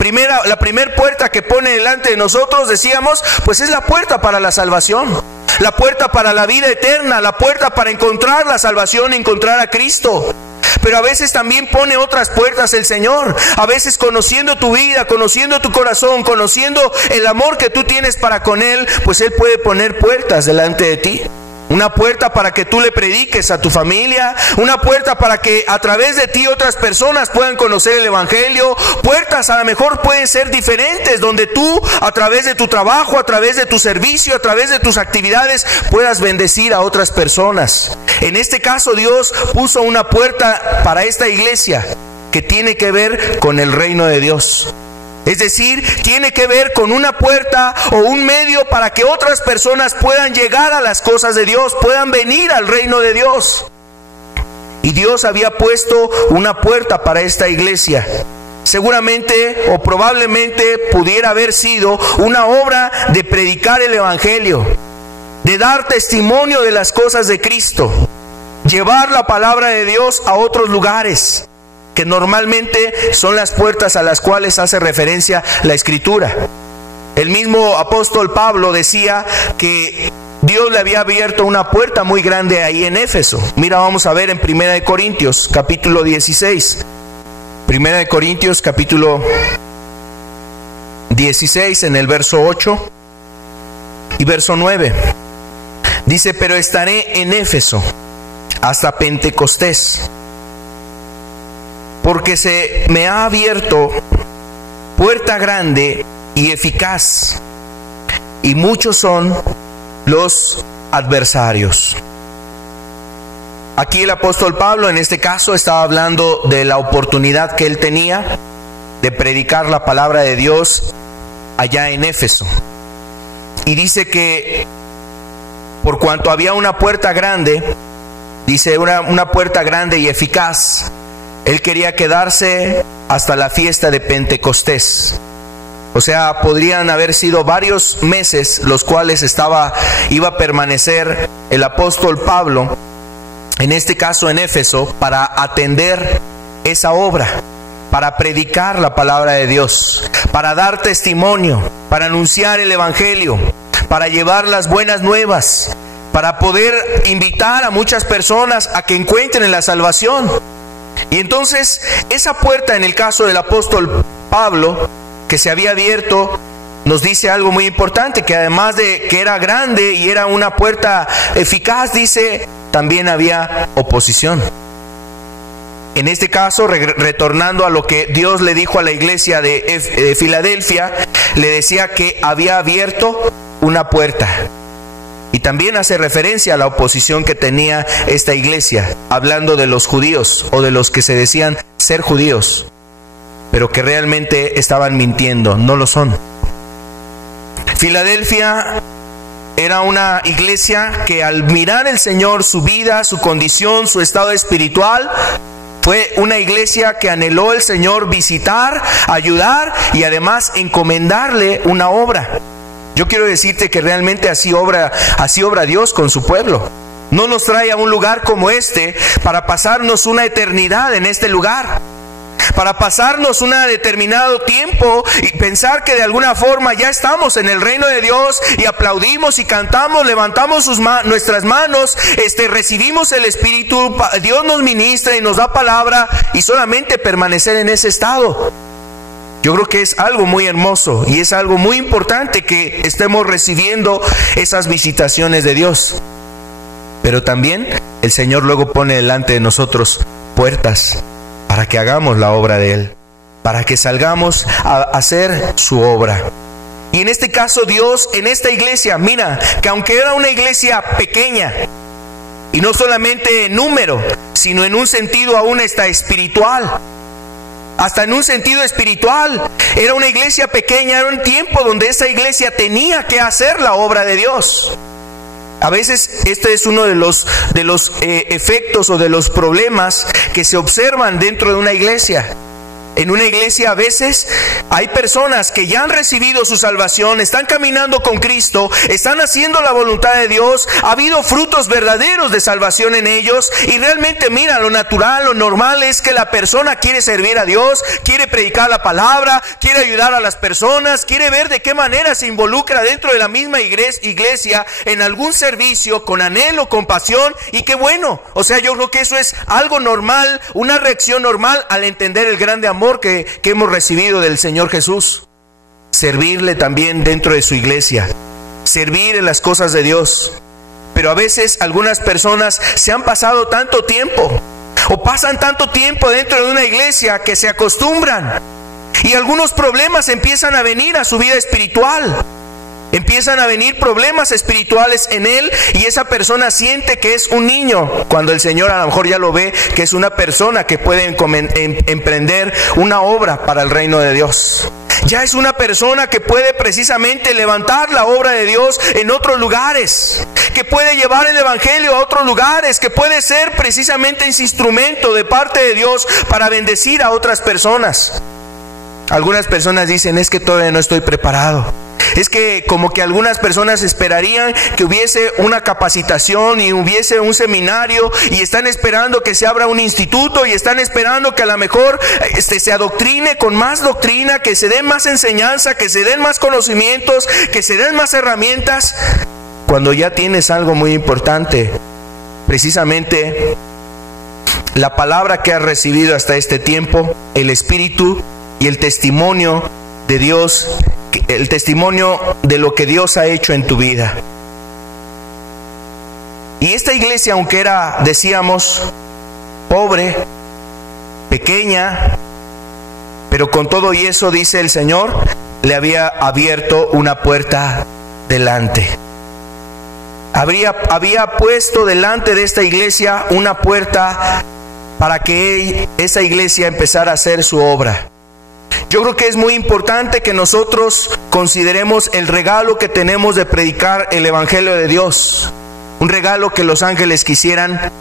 La primera puerta que pone delante de nosotros, decíamos, pues es la puerta para la salvación, la puerta para la vida eterna, la puerta para encontrar la salvación, encontrar a Cristo. Pero a veces también pone otras puertas el Señor. A veces, conociendo tu vida, conociendo tu corazón, conociendo el amor que tú tienes para con Él, pues Él puede poner puertas delante de ti. Una puerta para que tú le prediques a tu familia, una puerta para que a través de ti otras personas puedan conocer el Evangelio. Puertas a lo mejor pueden ser diferentes, donde tú, a través de tu trabajo, a través de tu servicio, a través de tus actividades, puedas bendecir a otras personas. En este caso, Dios puso una puerta para esta iglesia que tiene que ver con el reino de Dios. Es decir, tiene que ver con una puerta o un medio para que otras personas puedan llegar a las cosas de Dios, puedan venir al reino de Dios. Y Dios había puesto una puerta para esta iglesia. Seguramente o probablemente pudiera haber sido una obra de predicar el Evangelio, de dar testimonio de las cosas de Cristo, llevar la palabra de Dios a otros lugares, que normalmente son las puertas a las cuales hace referencia la Escritura. El mismo apóstol Pablo decía que Dios le había abierto una puerta muy grande ahí en Éfeso. Mira, vamos a ver en 1 Corintios, capítulo 16. 1 Corintios, capítulo 16, en el verso 8 y verso 9. Dice: pero estaré en Éfeso hasta Pentecostés, porque se me ha abierto puerta grande y eficaz, y muchos son los adversarios. Aquí el apóstol Pablo, en este caso, estaba hablando de la oportunidad que él tenía de predicar la palabra de Dios allá en Éfeso. Y dice que por cuanto había una puerta grande, dice una puerta grande y eficaz, él quería quedarse hasta la fiesta de Pentecostés. O sea, podrían haber sido varios meses los cuales iba a permanecer el apóstol Pablo, en este caso en Éfeso, para atender esa obra, para predicar la palabra de Dios, para dar testimonio, para anunciar el evangelio, para llevar las buenas nuevas, para poder invitar a muchas personas a que encuentren la salvación. Y entonces esa puerta, en el caso del apóstol Pablo, que se había abierto, nos dice algo muy importante, que además de que era grande y era una puerta eficaz, dice, también había oposición. En este caso, retornando a lo que Dios le dijo a la iglesia de Filadelfia, le decía que había abierto una puerta. Y también hace referencia a la oposición que tenía esta iglesia, hablando de los judíos o de los que se decían ser judíos, pero que realmente estaban mintiendo, no lo son. Filadelfia era una iglesia que, al mirar el Señor, su vida, su condición, su estado espiritual, fue una iglesia que anheló el Señor visitar, ayudar y además encomendarle una obra. Yo quiero decirte que realmente así obra Dios con su pueblo. No nos trae a un lugar como este para pasarnos una eternidad en este lugar, para pasarnos un determinado tiempo y pensar que de alguna forma ya estamos en el reino de Dios y aplaudimos y cantamos, levantamos nuestras manos, recibimos el Espíritu, Dios nos ministra y nos da palabra, y solamente permanecer en ese estado. Yo creo que es algo muy hermoso y es algo muy importante que estemos recibiendo esas visitaciones de Dios. Pero también el Señor luego pone delante de nosotros puertas para que hagamos la obra de Él, para que salgamos a hacer su obra. Y en este caso Dios, en esta iglesia, mira, que aunque era una iglesia pequeña, y no solamente en número, sino en un sentido aún espiritual, hasta en un sentido espiritual, era una iglesia pequeña, era un tiempo donde esa iglesia tenía que hacer la obra de Dios. A veces este es uno de los efectos o de los problemas que se observan dentro de una iglesia. En una iglesia a veces hay personas que ya han recibido su salvación, están caminando con Cristo, están haciendo la voluntad de Dios, ha habido frutos verdaderos de salvación en ellos, y realmente mira, lo natural, lo normal es que la persona quiere servir a Dios, quiere predicar la palabra, quiere ayudar a las personas, quiere ver de qué manera se involucra dentro de la misma iglesia en algún servicio, con anhelo, con pasión, y qué bueno. O sea, yo creo que eso es algo normal, una reacción normal al entender el grande amor que hemos recibido del Señor Jesús. Servirle también dentro de su iglesia, servir en las cosas de Dios. Pero a veces algunas personas se han pasado tanto tiempo o pasan tanto tiempo dentro de una iglesia que se acostumbran, y algunos problemas empiezan a venir a su vida espiritual. Empiezan a venir problemas espirituales en él, y esa persona siente que es un niño, cuando el Señor a lo mejor ya lo ve que es una persona que puede emprender una obra para el reino de Dios. Ya es una persona que puede precisamente levantar la obra de Dios en otros lugares, que puede llevar el evangelio a otros lugares, que puede ser precisamente ese instrumento de parte de Dios para bendecir a otras personas. Algunas personas dicen: es que todavía no estoy preparado. Es que como que algunas personas esperarían que hubiese una capacitación y hubiese un seminario, y están esperando que se abra un instituto, y están esperando que a lo mejor se adoctrine con más doctrina, que se den más enseñanza, que se den más conocimientos, que se den más herramientas. cuando ya tienes algo muy importante, precisamente la palabra que has recibido hasta este tiempo, el Espíritu y el testimonio de Dios, el testimonio de lo que Dios ha hecho en tu vida. Y esta iglesia, aunque era, decíamos, pobre, pequeña, pero con todo y eso, dice el Señor, le había abierto una puerta delante. Había puesto delante de esta iglesia una puerta para que esa iglesia empezara a hacer su obra. Yo creo que es muy importante que nosotros consideremos el regalo que tenemos de predicar el Evangelio de Dios. Un regalo que los ángeles quisieran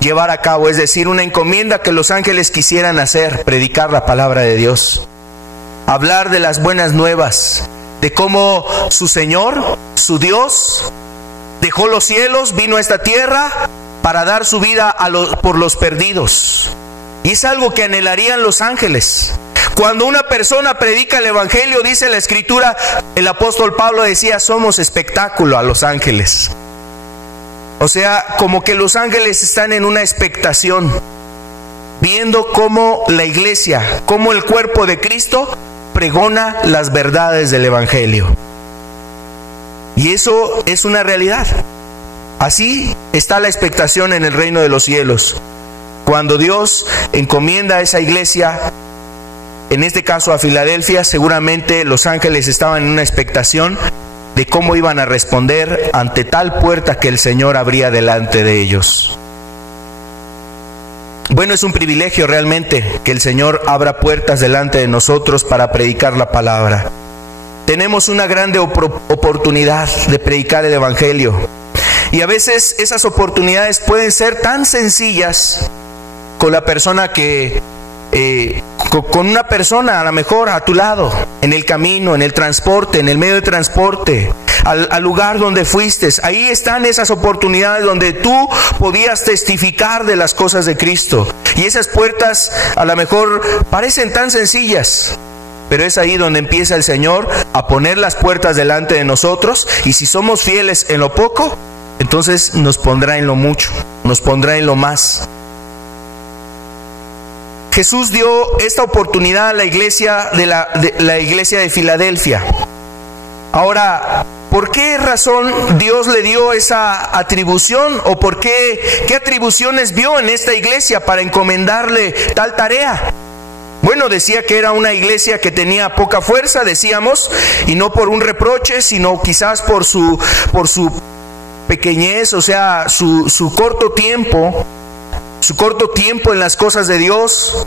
llevar a cabo, es decir, una encomienda que los ángeles quisieran hacer, predicar la palabra de Dios. Hablar de las buenas nuevas, de cómo su Señor, su Dios, dejó los cielos, vino a esta tierra para dar su vida por los perdidos. Y es algo que anhelarían los ángeles. Cuando una persona predica el Evangelio, dice la Escritura, el apóstol Pablo decía, somos espectáculo a los ángeles. O sea, como que los ángeles están en una expectación, viendo cómo la iglesia, cómo el cuerpo de Cristo pregona las verdades del Evangelio. Y eso es una realidad. Así está la expectación en el reino de los cielos. Cuando Dios encomienda a esa iglesia, en este caso a Filadelfia, seguramente los ángeles estaban en una expectación de cómo iban a responder ante tal puerta que el Señor abría delante de ellos. Bueno, es un privilegio realmente que el Señor abra puertas delante de nosotros para predicar la palabra. Tenemos una grande oportunidad de predicar el Evangelio. Y a veces esas oportunidades pueden ser tan sencillas con la persona con una persona a lo mejor a tu lado, en el camino, en el transporte, en el medio de transporte, al lugar donde fuiste. Ahí están esas oportunidades donde tú podías testificar de las cosas de Cristo. Y esas puertas a lo mejor parecen tan sencillas, pero es ahí donde empieza el Señor a poner las puertas delante de nosotros. Y si somos fieles en lo poco, entonces nos pondrá en lo mucho, nos pondrá en lo más. Jesús dio esta oportunidad a la iglesia la iglesia de Filadelfia. Ahora, ¿por qué razón Dios le dio esa atribución? ¿O por qué atribuciones vio en esta iglesia para encomendarle tal tarea? Bueno, decía que era una iglesia que tenía poca fuerza, decíamos, y no por un reproche, sino quizás por su pequeñez, o sea, su corto tiempo en las cosas de Dios,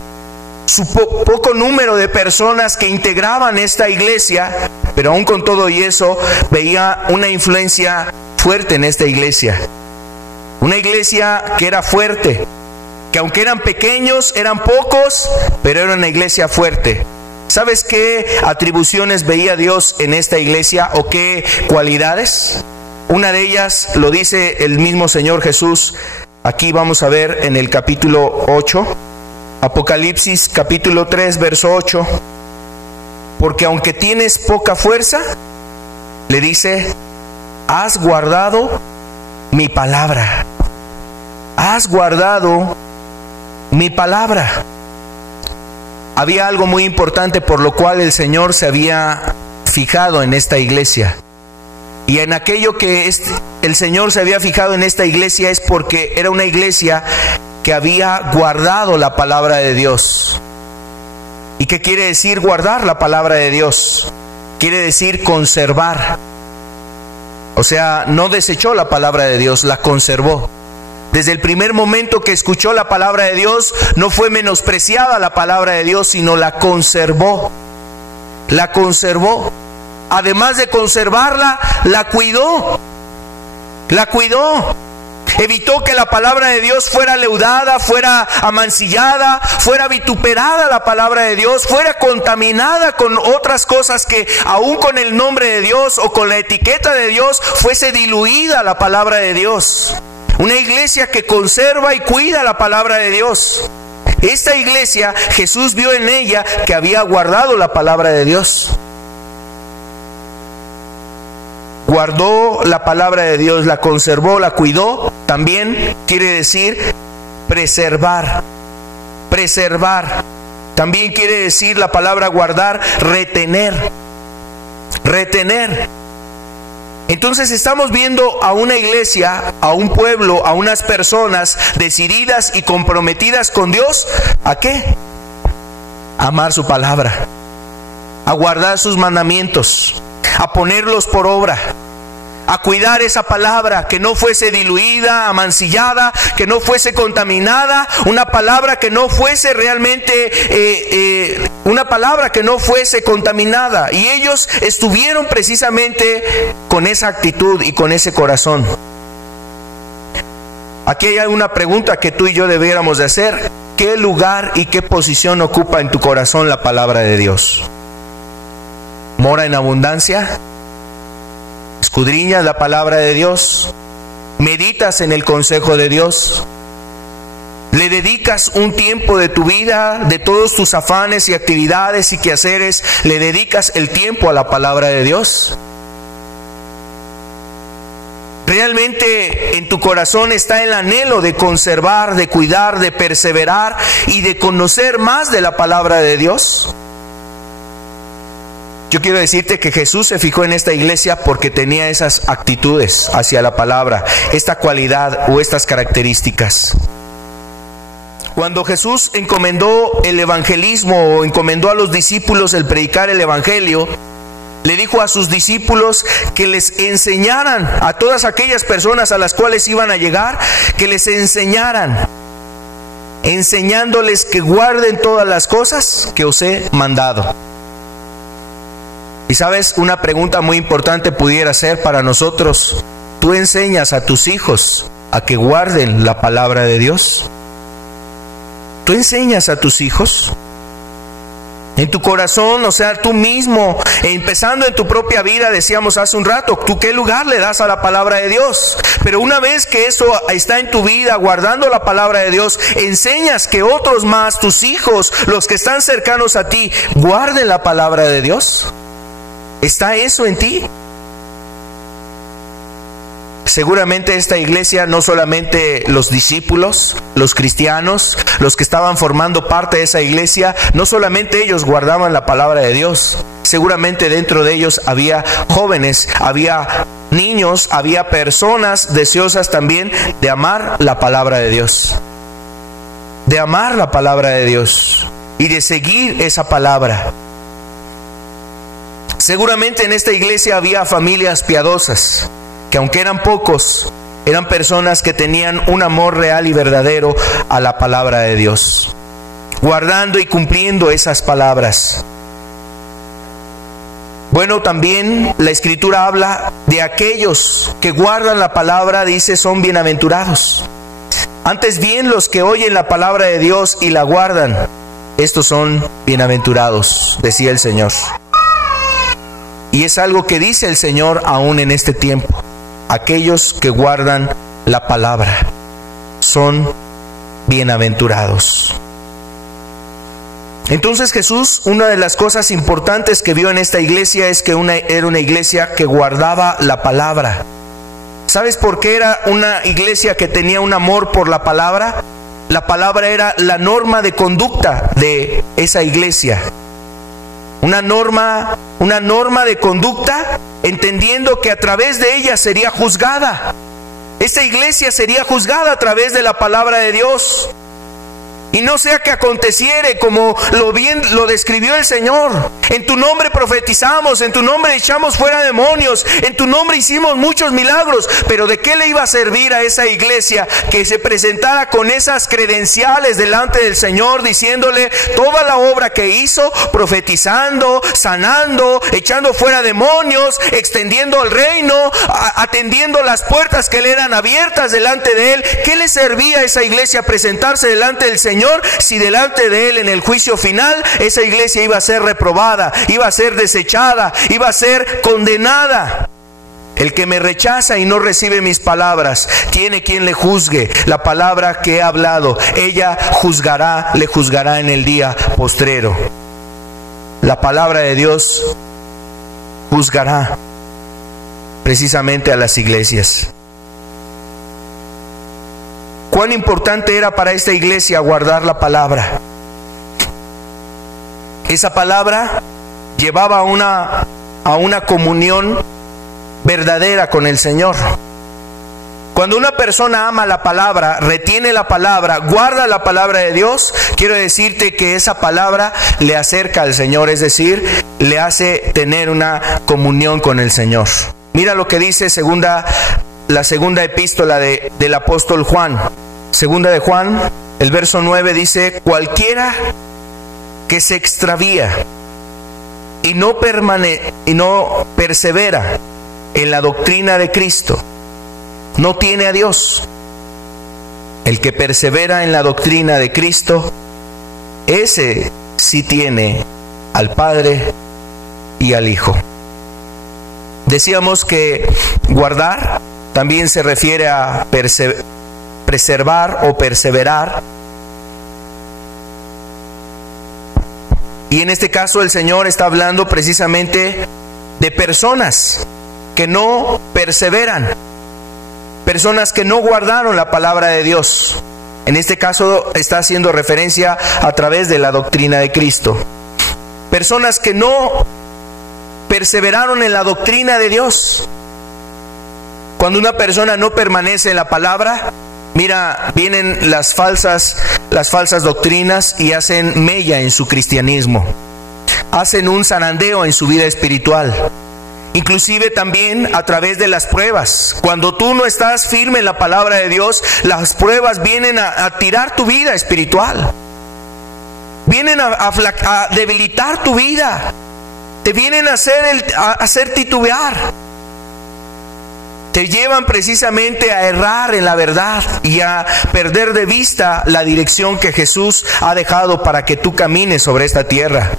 su poco número de personas que integraban esta iglesia, pero aún con todo y eso veía una influencia fuerte en esta iglesia. Una iglesia que era fuerte, que aunque eran pequeños, eran pocos, pero era una iglesia fuerte. ¿Sabes qué atribuciones veía Dios en esta iglesia o qué cualidades? Una de ellas lo dice el mismo Señor Jesús. Aquí vamos a ver en el capítulo 8, Apocalipsis capítulo 3, verso 8. Porque aunque tienes poca fuerza, le dice, has guardado mi palabra. Has guardado mi palabra. Había algo muy importante por lo cual el Señor se había fijado en esta iglesia. Y en aquello que el Señor se había fijado en esta iglesia es porque era una iglesia que había guardado la palabra de Dios. ¿Y qué quiere decir guardar la palabra de Dios? Quiere decir conservar. O sea, no desechó la palabra de Dios, la conservó. Desde el primer momento que escuchó la palabra de Dios, no fue menospreciada la palabra de Dios, sino la conservó. La conservó. Además de conservarla, la cuidó. La cuidó. Evitó que la palabra de Dios fuera leudada, fuera amancillada, fuera vituperada la palabra de Dios, fuera contaminada con otras cosas que aún con el nombre de Dios o con la etiqueta de Dios fuese diluida la palabra de Dios. Una iglesia que conserva y cuida la palabra de Dios. Esta iglesia, Jesús vio en ella que había guardado la palabra de Dios. guardó la palabra de Dios, la conservó, la cuidó, también quiere decir preservar. Preservar. También quiere decir la palabra guardar, retener. Retener. Entonces estamos viendo a una iglesia, a un pueblo, a unas personas decididas y comprometidas con Dios. ¿A qué? A amar su palabra, a guardar sus mandamientos, a ponerlos por obra, a cuidar esa palabra, que no fuese diluida, amancillada, que no fuese contaminada, una palabra que no fuese realmente una palabra que no fuese contaminada. Y ellos estuvieron precisamente con esa actitud y con ese corazón. Aquí hay una pregunta que tú y yo debiéramos de hacer: ¿qué lugar y qué posición ocupa en tu corazón la palabra de Dios? ¿Mora en abundancia? ¿Escudriñas la palabra de Dios? ¿Meditas en el consejo de Dios? ¿Le dedicas un tiempo de tu vida, de todos tus afanes y actividades y quehaceres, le dedicas el tiempo a la palabra de Dios? ¿Realmente en tu corazón está el anhelo de conservar, de cuidar, de perseverar y de conocer más de la palabra de Dios? Yo quiero decirte que Jesús se fijó en esta iglesia porque tenía esas actitudes hacia la palabra, esta cualidad o estas características. Cuando Jesús encomendó el evangelismo o encomendó a los discípulos el predicar el evangelio, le dijo a sus discípulos que les enseñaran a todas aquellas personas a las cuales iban a llegar, que les enseñaran, enseñándoles que guarden todas las cosas que os he mandado. Y sabes, una pregunta muy importante pudiera ser para nosotros: ¿tú enseñas a tus hijos a que guarden la palabra de Dios? ¿Tú enseñas a tus hijos? En tu corazón, o sea, tú mismo, empezando en tu propia vida, decíamos hace un rato, ¿tú qué lugar le das a la palabra de Dios? Pero una vez que eso está en tu vida, guardando la palabra de Dios, enseñas que otros más, tus hijos, los que están cercanos a ti, guarden la palabra de Dios. ¿Está eso en ti? Seguramente esta iglesia, no solamente los discípulos, los cristianos, los que estaban formando parte de esa iglesia, no solamente ellos guardaban la palabra de Dios. Seguramente dentro de ellos había jóvenes, había niños, había personas deseosas también de amar la palabra de Dios. De amar la palabra de Dios y de seguir esa palabra. Seguramente en esta iglesia había familias piadosas, que aunque eran pocos, eran personas que tenían un amor real y verdadero a la palabra de Dios, guardando y cumpliendo esas palabras. Bueno, también la Escritura habla de aquellos que guardan la palabra, dice, son bienaventurados. Antes bien, los que oyen la palabra de Dios y la guardan, estos son bienaventurados, decía el Señor. Y es algo que dice el Señor aún en este tiempo. Aquellos que guardan la palabra son bienaventurados. Entonces Jesús, una de las cosas importantes que vio en esta iglesia es que era una iglesia que guardaba la palabra. ¿Sabes por qué era una iglesia que tenía un amor por la palabra? La palabra era la norma de conducta de esa iglesia. Una norma de conducta, entendiendo que a través de ella sería juzgada. Esta iglesia sería juzgada a través de la palabra de Dios. Y no sea que aconteciere como lo describió el Señor. En tu nombre profetizamos, en tu nombre echamos fuera demonios, en tu nombre hicimos muchos milagros. Pero ¿de qué le iba a servir a esa iglesia que se presentara con esas credenciales delante del Señor, diciéndole toda la obra que hizo, profetizando, sanando, echando fuera demonios, extendiendo el reino, atendiendo las puertas que le eran abiertas delante de él? ¿Qué le servía a esa iglesia presentarse delante del Señor si delante de él en el juicio final esa iglesia iba a ser reprobada, iba a ser desechada, iba a ser condenada? El que me rechaza y no recibe mis palabras, tiene quien le juzgue. La palabra que he hablado, ella juzgará, le juzgará en el día postrero. La palabra de Dios juzgará. precisamente a las iglesias. Cuán importante era para esta iglesia guardar la palabra. Esa palabra llevaba a una comunión verdadera con el Señor. Cuando una persona ama la palabra, retiene la palabra, guarda la palabra de Dios, quiero decirte que esa palabra le acerca al Señor, es decir, le hace tener una comunión con el Señor. Mira lo que dice la segunda epístola del apóstol Juan. Segunda de Juan, el verso 9 dice: cualquiera que se extravía y no persevera en la doctrina de Cristo, no tiene a Dios. El que persevera en la doctrina de Cristo, ese sí tiene al Padre y al Hijo. Decíamos que guardar también se refiere a preservar o perseverar. Y en este caso el Señor está hablando precisamente de personas que no perseveran, personas que no guardaron la palabra de Dios. En este caso está haciendo referencia a través de la doctrina de Cristo. Personas que no perseveraron en la doctrina de Dios. Cuando una persona no permanece en la palabra, mira, vienen las falsas doctrinas y hacen mella en su cristianismo. Hacen un zarandeo en su vida espiritual. Inclusive también a través de las pruebas. Cuando tú no estás firme en la palabra de Dios, las pruebas vienen a tirar tu vida espiritual. Vienen a debilitar tu vida. Te vienen a hacer titubear. Te llevan precisamente a errar en la verdad y a perder de vista la dirección que Jesús ha dejado para que tú camines sobre esta tierra.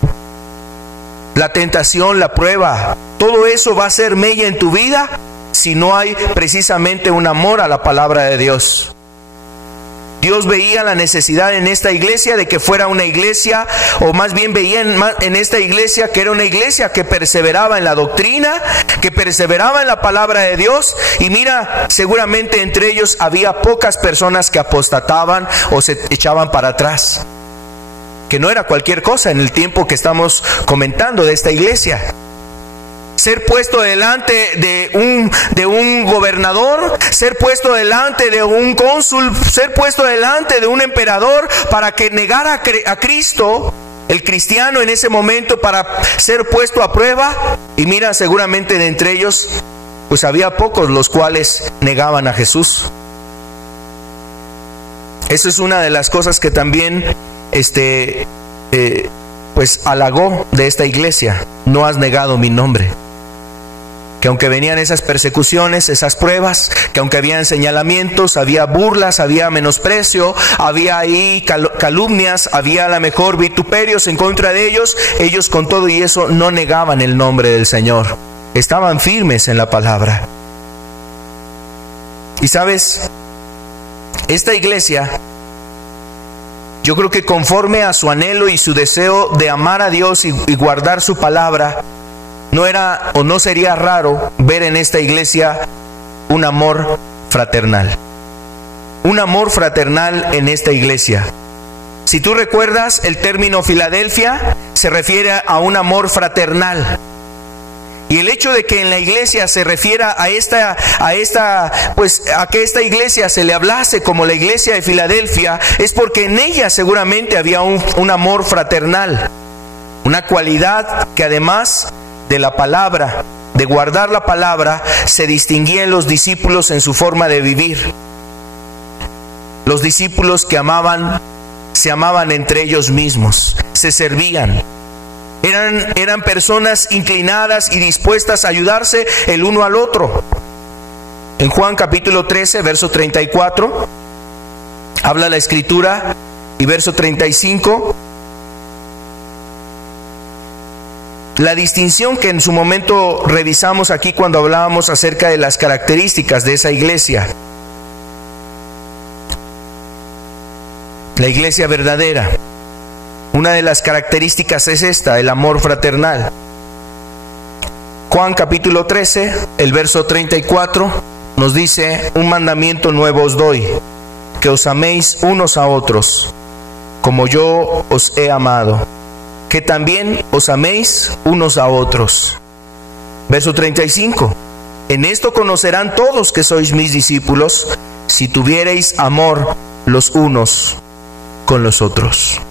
La tentación, la prueba, todo eso va a ser mella en tu vida si no hay precisamente un amor a la palabra de Dios. Dios veía la necesidad en esta iglesia de que fuera una iglesia, o más bien veía en esta iglesia que era una iglesia que perseveraba en la doctrina, que perseveraba en la palabra de Dios. Y mira, seguramente entre ellos había pocas personas que apostataban o se echaban para atrás, que no era cualquier cosa en el tiempo que estamos comentando de esta iglesia. Ser puesto delante de un gobernador, ser puesto delante de un cónsul, ser puesto delante de un emperador para que negara a Cristo, el cristiano en ese momento, para ser puesto a prueba. Y mira, seguramente de entre ellos pues había pocos los cuales negaban a Jesús. Eso es una de las cosas que también pues halagó de esta iglesia: no has negado mi nombre. Que aunque venían esas persecuciones, esas pruebas, que aunque habían señalamientos, había burlas, había menosprecio, había ahí calumnias, había a lo mejor vituperios en contra de ellos, ellos con todo y eso no negaban el nombre del Señor. Estaban firmes en la palabra. Y sabes, esta iglesia, yo creo que conforme a su anhelo y su deseo de amar a Dios y guardar su palabra, no era o no sería raro ver en esta iglesia un amor fraternal. Un amor fraternal en esta iglesia. Si tú recuerdas, el término Filadelfia se refiere a un amor fraternal. Y el hecho de que en la iglesia se refiera a que esta iglesia se le hablase como la iglesia de Filadelfia, es porque en ella seguramente había un amor fraternal. Una cualidad que además de la palabra, de guardar la palabra, se distinguía en los discípulos en su forma de vivir. Los discípulos que se amaban entre ellos mismos, se servían. Eran personas inclinadas y dispuestas a ayudarse el uno al otro. En Juan capítulo 13, verso 34, habla la Escritura, y verso 35, la distinción que en su momento revisamos aquí cuando hablábamos acerca de las características de esa iglesia. La iglesia verdadera, una de las características es esta: el amor fraternal. Juan capítulo 13, el verso 34, nos dice: un mandamiento nuevo os doy, que os améis unos a otros, como yo os he amado, que también os améis unos a otros. Verso 35, en esto conocerán todos que sois mis discípulos, si tuviereis amor los unos con los otros.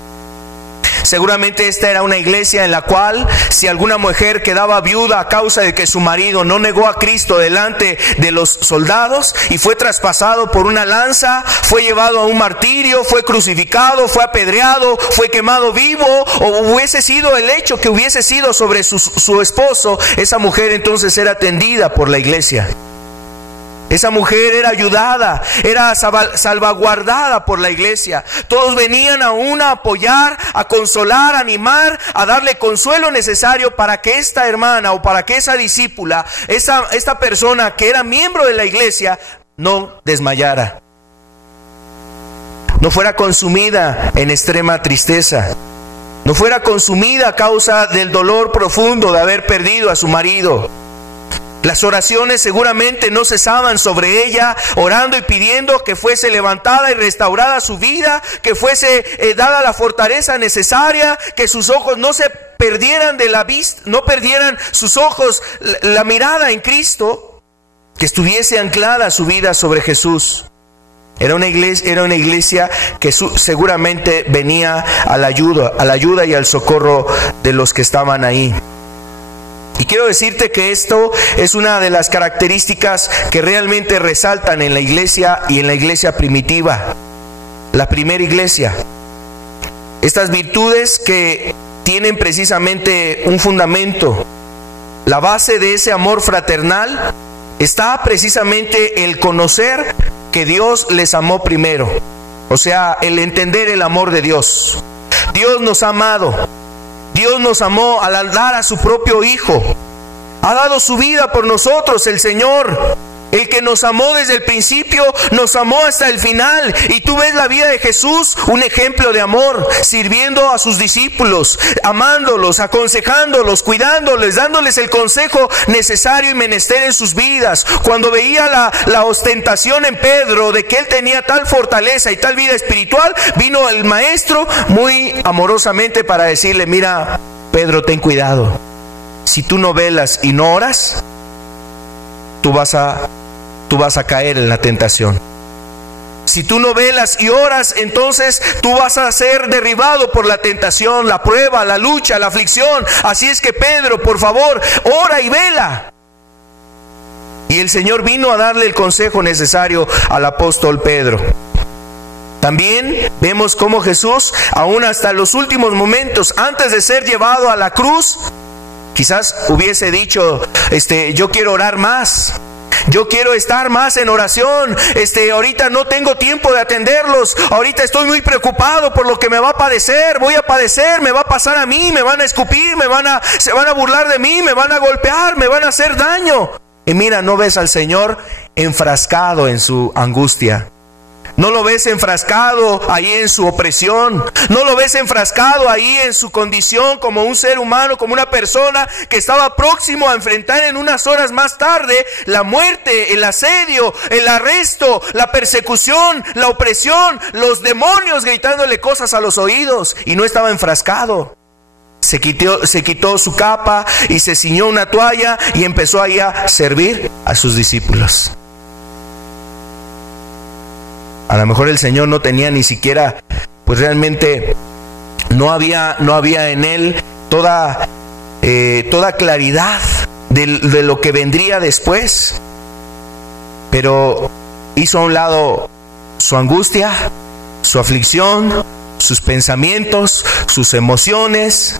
Seguramente esta era una iglesia en la cual, si alguna mujer quedaba viuda a causa de que su marido no negó a Cristo delante de los soldados y fue traspasado por una lanza, fue llevado a un martirio, fue crucificado, fue apedreado, fue quemado vivo, o hubiese sido el hecho que hubiese sido sobre su esposo, esa mujer entonces era atendida por la iglesia. Esa mujer era ayudada, era salvaguardada por la iglesia. Todos venían a apoyar, a consolar, a animar, a darle consuelo necesario para que esta hermana o para que esa discípula, esta persona que era miembro de la iglesia, no desmayara, no fuera consumida en extrema tristeza, no fuera consumida a causa del dolor profundo de haber perdido a su marido. Las oraciones seguramente no cesaban sobre ella, orando y pidiendo que fuese levantada y restaurada su vida, que fuese dada la fortaleza necesaria, que sus ojos no se perdieran de la vista, no perdieran sus ojos la mirada en Cristo, que estuviese anclada su vida sobre Jesús. Era una iglesia que seguramente venía a la ayuda y al socorro de los que estaban ahí. Y quiero decirte que esto es una de las características que realmente resaltan en la iglesia y en la iglesia primitiva, la primera iglesia. Estas virtudes que tienen precisamente un fundamento, la base de ese amor fraternal está precisamente el conocer que Dios les amó primero, o sea, el entender el amor de Dios. Dios nos ha amado. Dios nos amó al dar a su propio Hijo. Ha dado su vida por nosotros, el Señor. El que nos amó desde el principio, nos amó hasta el final. Y tú ves la vida de Jesús, un ejemplo de amor, sirviendo a sus discípulos, amándolos, aconsejándolos, cuidándoles, dándoles el consejo necesario y menester en sus vidas. Cuando veía la ostentación en Pedro de que él tenía tal fortaleza y tal vida espiritual, vino el maestro muy amorosamente para decirle: mira, Pedro, ten cuidado. Si tú no velas y no oras, tú vas a caer en la tentación. Si tú no velas y oras, entonces tú vas a ser derribado por la tentación, la prueba, la lucha, la aflicción. Así es que, Pedro, por favor, ora y vela. Y el Señor vino a darle el consejo necesario al apóstol Pedro. También vemos cómo Jesús, aún hasta los últimos momentos, antes de ser llevado a la cruz, quizás hubiese dicho: yo quiero orar más, yo quiero estar más en oración, ahorita no tengo tiempo de atenderlos, ahorita estoy muy preocupado por lo que me va a padecer, voy a padecer, me va a pasar a mí, me van a escupir, se van a burlar de mí, me van a golpear, me van a hacer daño. Y mira, no ves al Señor enfrascado en su angustia. No lo ves enfrascado ahí en su opresión. No lo ves enfrascado ahí en su condición como un ser humano, como una persona que estaba próximo a enfrentar en unas horas más tarde la muerte, el asedio, el arresto, la persecución, la opresión, los demonios gritándole cosas a los oídos. Y no estaba enfrascado. Se quitó su capa y se ciñó una toalla y empezó ahí a servir a sus discípulos. A lo mejor el Señor no tenía ni siquiera, pues realmente no había en él toda claridad de lo que vendría después. Pero hizo a un lado su angustia, su aflicción, sus pensamientos, sus emociones,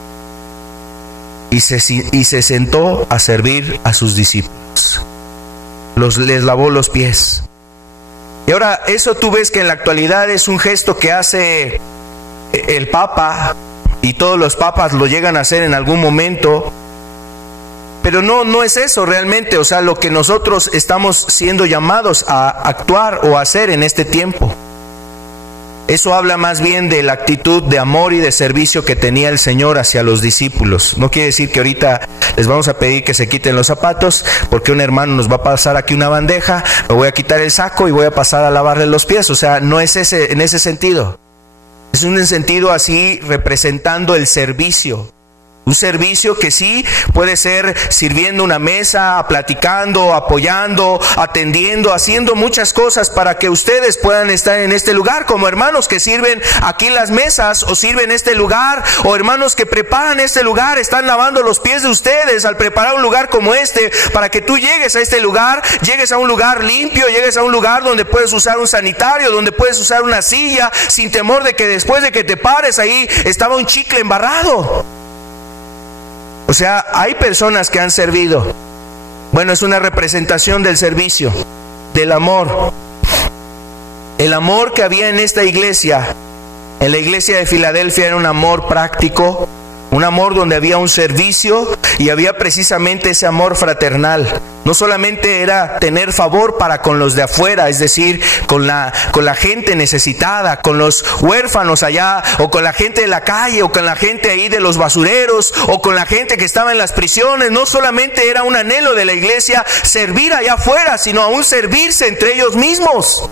y se sentó a servir a sus discípulos. Les lavó los pies. Y ahora eso tú ves que en la actualidad es un gesto que hace el Papa, y todos los papas lo llegan a hacer en algún momento, pero no es eso realmente, o sea, lo que nosotros estamos siendo llamados a actuar o a hacer en este tiempo. Eso habla más bien de la actitud de amor y de servicio que tenía el Señor hacia los discípulos. No quiere decir que ahorita les vamos a pedir que se quiten los zapatos, porque un hermano nos va a pasar aquí una bandeja, me voy a quitar el saco y voy a pasar a lavarle los pies. O sea, no es en ese sentido. Es un sentido así representando el servicio. Un servicio que sí puede ser sirviendo una mesa, platicando, apoyando, atendiendo, haciendo muchas cosas para que ustedes puedan estar en este lugar, como hermanos que sirven aquí las mesas o sirven este lugar, o hermanos que preparan este lugar, están lavando los pies de ustedes al preparar un lugar como este, para que tú llegues a este lugar, llegues a un lugar limpio, llegues a un lugar donde puedes usar un sanitario, donde puedes usar una silla, sin temor de que después de que te pares ahí estaba un chicle embarrado. O sea, hay personas que han servido. Bueno, es una representación del servicio, del amor. El amor que había en esta iglesia, en la iglesia de Filadelfia, era un amor práctico, un amor donde había un servicio y había precisamente ese amor fraternal. No solamente era tener favor para con los de afuera, es decir, con la gente necesitada, con los huérfanos allá, o con la gente de la calle, o con la gente ahí de los basureros, o con la gente que estaba en las prisiones. No solamente era un anhelo de la iglesia servir allá afuera, sino aún servirse entre ellos mismos.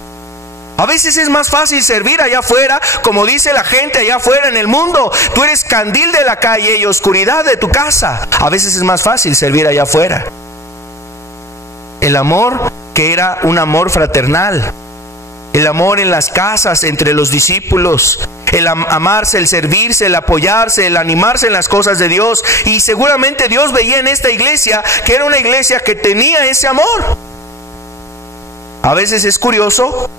A veces es más fácil servir allá afuera, como dice la gente allá afuera en el mundo. Tú eres candil de la calle y oscuridad de tu casa. A veces es más fácil servir allá afuera. El amor que era un amor fraternal. El amor en las casas, entre los discípulos. El amarse, el servirse, el apoyarse, el animarse en las cosas de Dios. Y seguramente Dios veía en esta iglesia que era una iglesia que tenía ese amor. A veces es curioso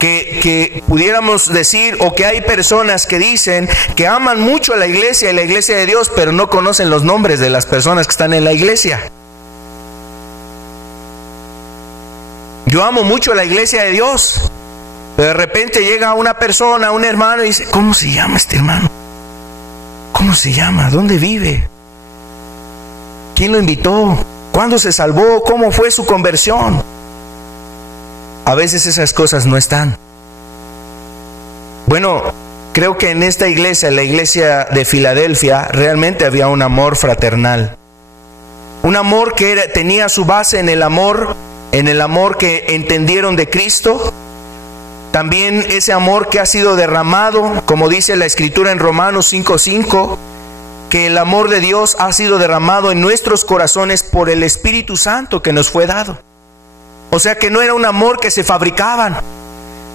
que pudiéramos decir, o que hay personas que dicen que aman mucho a la iglesia y la iglesia de Dios, pero no conocen los nombres de las personas que están en la iglesia. Yo amo mucho a la iglesia de Dios, pero de repente llega una persona, un hermano, y dice, ¿cómo se llama este hermano? ¿Cómo se llama? ¿Dónde vive? ¿Quién lo invitó? ¿Cuándo se salvó? ¿Cómo fue su conversión? A veces esas cosas no están. Bueno, creo que en esta iglesia, la iglesia de Filadelfia, realmente había un amor fraternal. Un amor que tenía su base en el amor que entendieron de Cristo. También ese amor que ha sido derramado, como dice la Escritura en Romanos 5:5, que el amor de Dios ha sido derramado en nuestros corazones por el Espíritu Santo que nos fue dado. O sea que no era un amor que se fabricaban.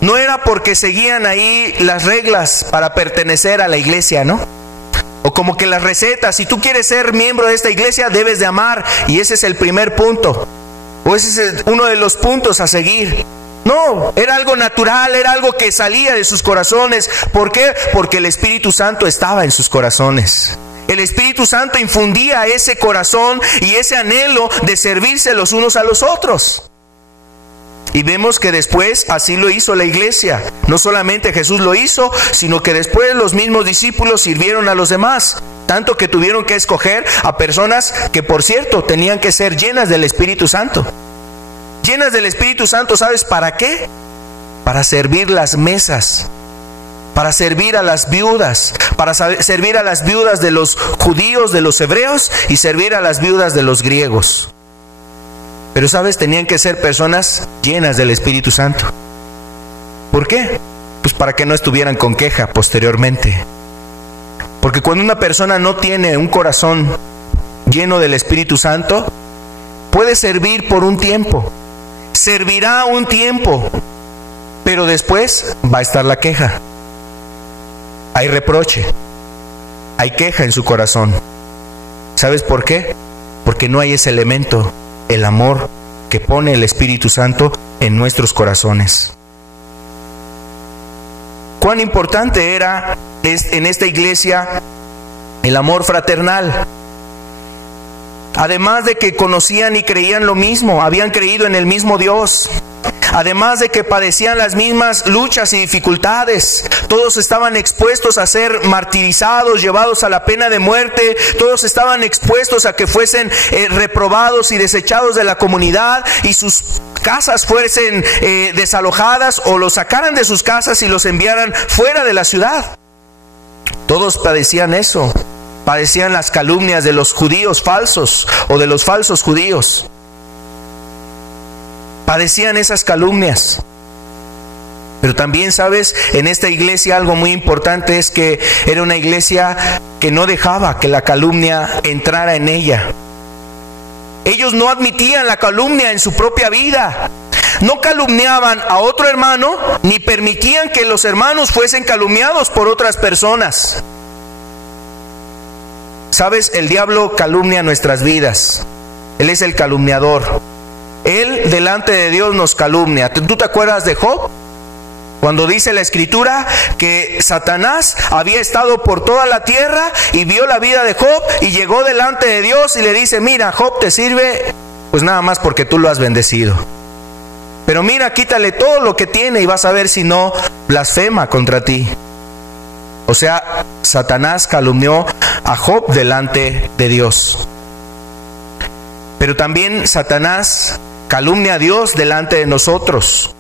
No era porque seguían ahí las reglas para pertenecer a la iglesia, ¿no? O como que las recetas, si tú quieres ser miembro de esta iglesia, debes de amar. Y ese es el primer punto. O ese es uno de los puntos a seguir. No, era algo natural, era algo que salía de sus corazones. ¿Por qué? Porque el Espíritu Santo estaba en sus corazones. El Espíritu Santo infundía ese corazón y ese anhelo de servirse los unos a los otros. Y vemos que después así lo hizo la iglesia. No solamente Jesús lo hizo, sino que después los mismos discípulos sirvieron a los demás. Tanto que tuvieron que escoger a personas que, por cierto, tenían que ser llenas del Espíritu Santo. Llenas del Espíritu Santo, ¿sabes para qué? Para servir las mesas. Para servir a las viudas. Para servir a las viudas de los judíos, de los hebreos, y servir a las viudas de los griegos. Pero, ¿sabes? Tenían que ser personas llenas del Espíritu Santo. ¿Por qué? Pues para que no estuvieran con queja posteriormente. Porque cuando una persona no tiene un corazón lleno del Espíritu Santo, puede servir por un tiempo. Servirá un tiempo, pero después va a estar la queja. Hay reproche, hay queja en su corazón. ¿Sabes por qué? Porque no hay ese elemento, el amor que pone el Espíritu Santo en nuestros corazones. Cuán importante era en esta iglesia el amor fraternal. Además de que conocían y creían lo mismo, habían creído en el mismo Dios, además de que padecían las mismas luchas y dificultades. Todos estaban expuestos a ser martirizados, llevados a la pena de muerte. Todos estaban expuestos a que fuesen reprobados y desechados de la comunidad, y sus casas fuesen desalojadas, o los sacaran de sus casas y los enviaran fuera de la ciudad. Todos padecían eso. Padecían las calumnias de los judíos falsos o de los falsos judíos. Padecían esas calumnias. Pero también, sabes, en esta iglesia algo muy importante es que era una iglesia que no dejaba que la calumnia entrara en ella. Ellos no admitían la calumnia en su propia vida. No calumniaban a otro hermano, ni permitían que los hermanos fuesen calumniados por otras personas. Sabes, el diablo calumnia nuestras vidas. Él es el calumniador. Él delante de Dios nos calumnia. ¿Tú te acuerdas de Job? Cuando dice la Escritura que Satanás había estado por toda la tierra y vio la vida de Job y llegó delante de Dios y le dice: mira, Job te sirve pues nada más porque tú lo has bendecido. Pero mira, quítale todo lo que tiene y vas a ver si no blasfema contra ti. O sea, Satanás calumnió a Job delante de Dios. Pero también Satanás calumnia a Dios delante de nosotros.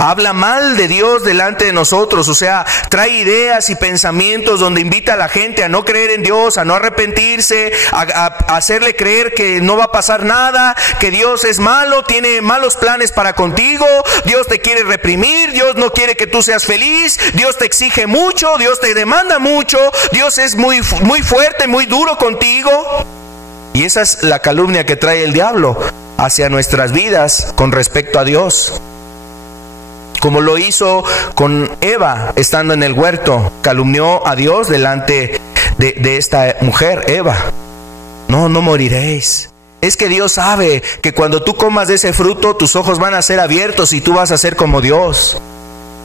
Habla mal de Dios delante de nosotros, o sea, trae ideas y pensamientos donde invita a la gente a no creer en Dios, a no arrepentirse, a hacerle creer que no va a pasar nada, que Dios es malo, tiene malos planes para contigo, Dios te quiere reprimir, Dios no quiere que tú seas feliz, Dios te exige mucho, Dios te demanda mucho, Dios es muy fuerte, muy duro contigo. Y esa es la calumnia que trae el diablo hacia nuestras vidas con respecto a Dios. Como lo hizo con Eva estando en el huerto, calumnió a Dios delante de esta mujer, Eva. No moriréis. Es que Dios sabe que cuando tú comas de ese fruto, tus ojos van a ser abiertos y tú vas a ser como Dios.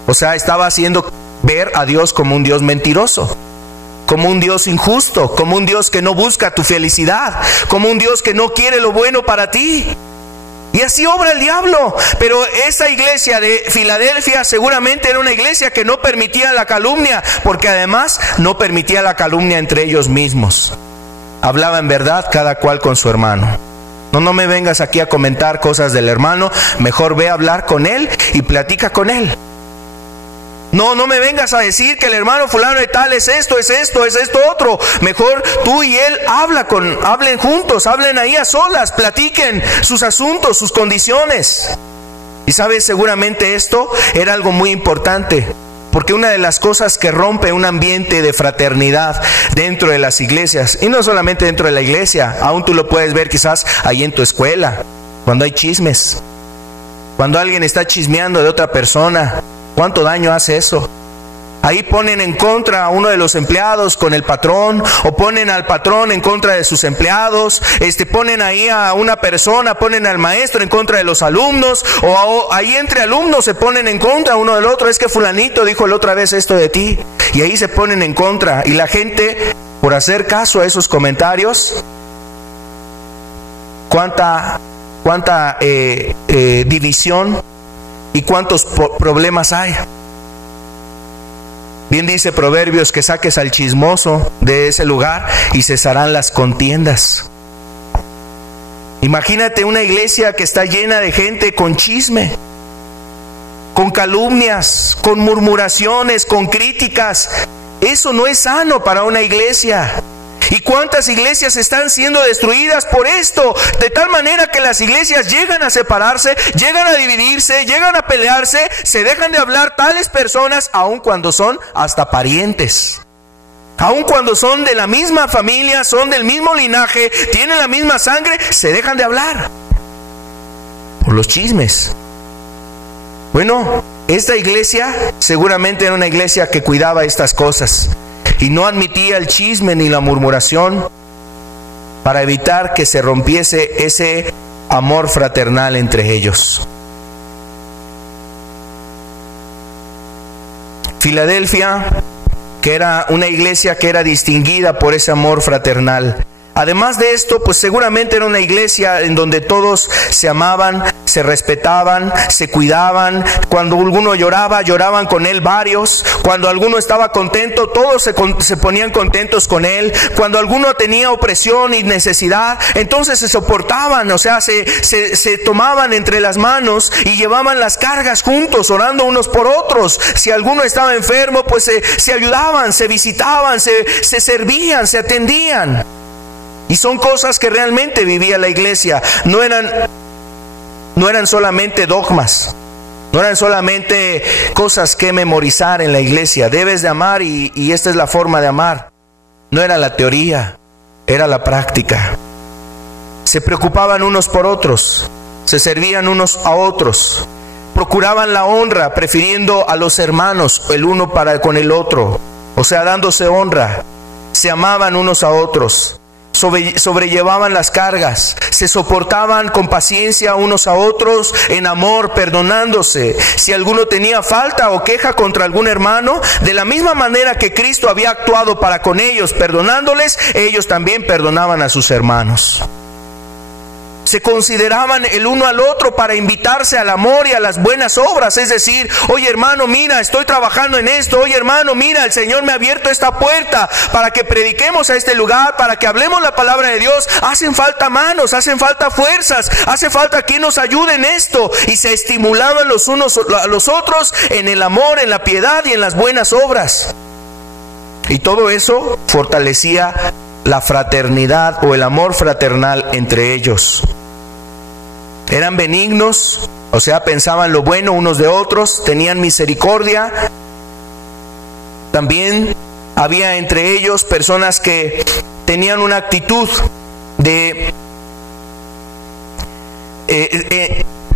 O sea, estaba haciendo ver a Dios como un Dios mentiroso, como un Dios injusto, como un Dios que no busca tu felicidad, como un Dios que no quiere lo bueno para ti. Y así obra el diablo. Pero esta iglesia de Filadelfia seguramente era una iglesia que no permitía la calumnia, porque además no permitía la calumnia entre ellos mismos. Hablaba en verdad cada cual con su hermano. No me vengas aquí a comentar cosas del hermano, mejor ve a hablar con él y platica con él. No me vengas a decir que el hermano fulano de tal es esto otro. Mejor tú y él hablen juntos, hablen ahí a solas, platiquen sus asuntos, sus condiciones. Y sabes, seguramente esto era algo muy importante, porque una de las cosas que rompe un ambiente de fraternidad dentro de las iglesias, y no solamente dentro de la iglesia, aún tú lo puedes ver quizás ahí en tu escuela, cuando hay chismes, cuando alguien está chismeando de otra persona. ¿Cuánto daño hace eso? Ahí ponen en contra a uno de los empleados con el patrón, o ponen al patrón en contra de sus empleados, ponen ahí a una persona, ponen al maestro en contra de los alumnos, o ahí entre alumnos se ponen en contra uno del otro. Es que fulanito dijo la otra vez esto de ti, y ahí se ponen en contra. Y la gente, por hacer caso a esos comentarios, cuánta división y cuántos problemas hay. Bien dice Proverbios que saques al chismoso de ese lugar y cesarán las contiendas. Imagínate una iglesia que está llena de gente con chisme, con calumnias, con murmuraciones, con críticas. Eso no es sano para una iglesia. ¿Y cuántas iglesias están siendo destruidas por esto? De tal manera que las iglesias llegan a separarse, llegan a dividirse, llegan a pelearse, se dejan de hablar tales personas, aun cuando son hasta parientes. Aun cuando son de la misma familia, son del mismo linaje, tienen la misma sangre, se dejan de hablar por los chismes. Bueno, esta iglesia seguramente era una iglesia que cuidaba estas cosas y no admitía el chisme ni la murmuración, para evitar que se rompiese ese amor fraternal entre ellos. Filadelfia, que era una iglesia que era distinguida por ese amor fraternal. Además de esto, pues seguramente era una iglesia en donde todos se amaban, se respetaban, se cuidaban. Cuando alguno lloraba, lloraban con él varios. Cuando alguno estaba contento, todos se ponían contentos con él. Cuando alguno tenía opresión y necesidad, entonces se soportaban, o sea, se tomaban entre las manos y llevaban las cargas juntos, orando unos por otros. Si alguno estaba enfermo, pues se ayudaban, se visitaban, se servían, se atendían. Y son cosas que realmente vivía la iglesia. No eran solamente dogmas, no eran solamente cosas que memorizar en la iglesia. Debes de amar y esta es la forma de amar. No era la teoría, era la práctica. Se preocupaban unos por otros, se servían unos a otros, procuraban la honra, prefiriendo a los hermanos el uno para con el otro, o sea, dándose honra. Se amaban unos a otros, sobrellevaban las cargas, se soportaban con paciencia unos a otros, en amor, perdonándose. Si alguno tenía falta o queja contra algún hermano, de la misma manera que Cristo había actuado para con ellos, perdonándoles, ellos también perdonaban a sus hermanos. Se consideraban el uno al otro para invitarse al amor y a las buenas obras. Es decir, oye hermano, mira, estoy trabajando en esto. Oye hermano, mira, el Señor me ha abierto esta puerta para que prediquemos a este lugar, para que hablemos la palabra de Dios. Hacen falta manos, hacen falta fuerzas, hace falta quien nos ayude en esto. Y se estimulaban los unos a los otros en el amor, en la piedad y en las buenas obras. Y todo eso fortalecía la fraternidad o el amor fraternal entre ellos. Eran benignos, o sea, pensaban lo bueno unos de otros, tenían misericordia. También había entre ellos personas que tenían una actitud de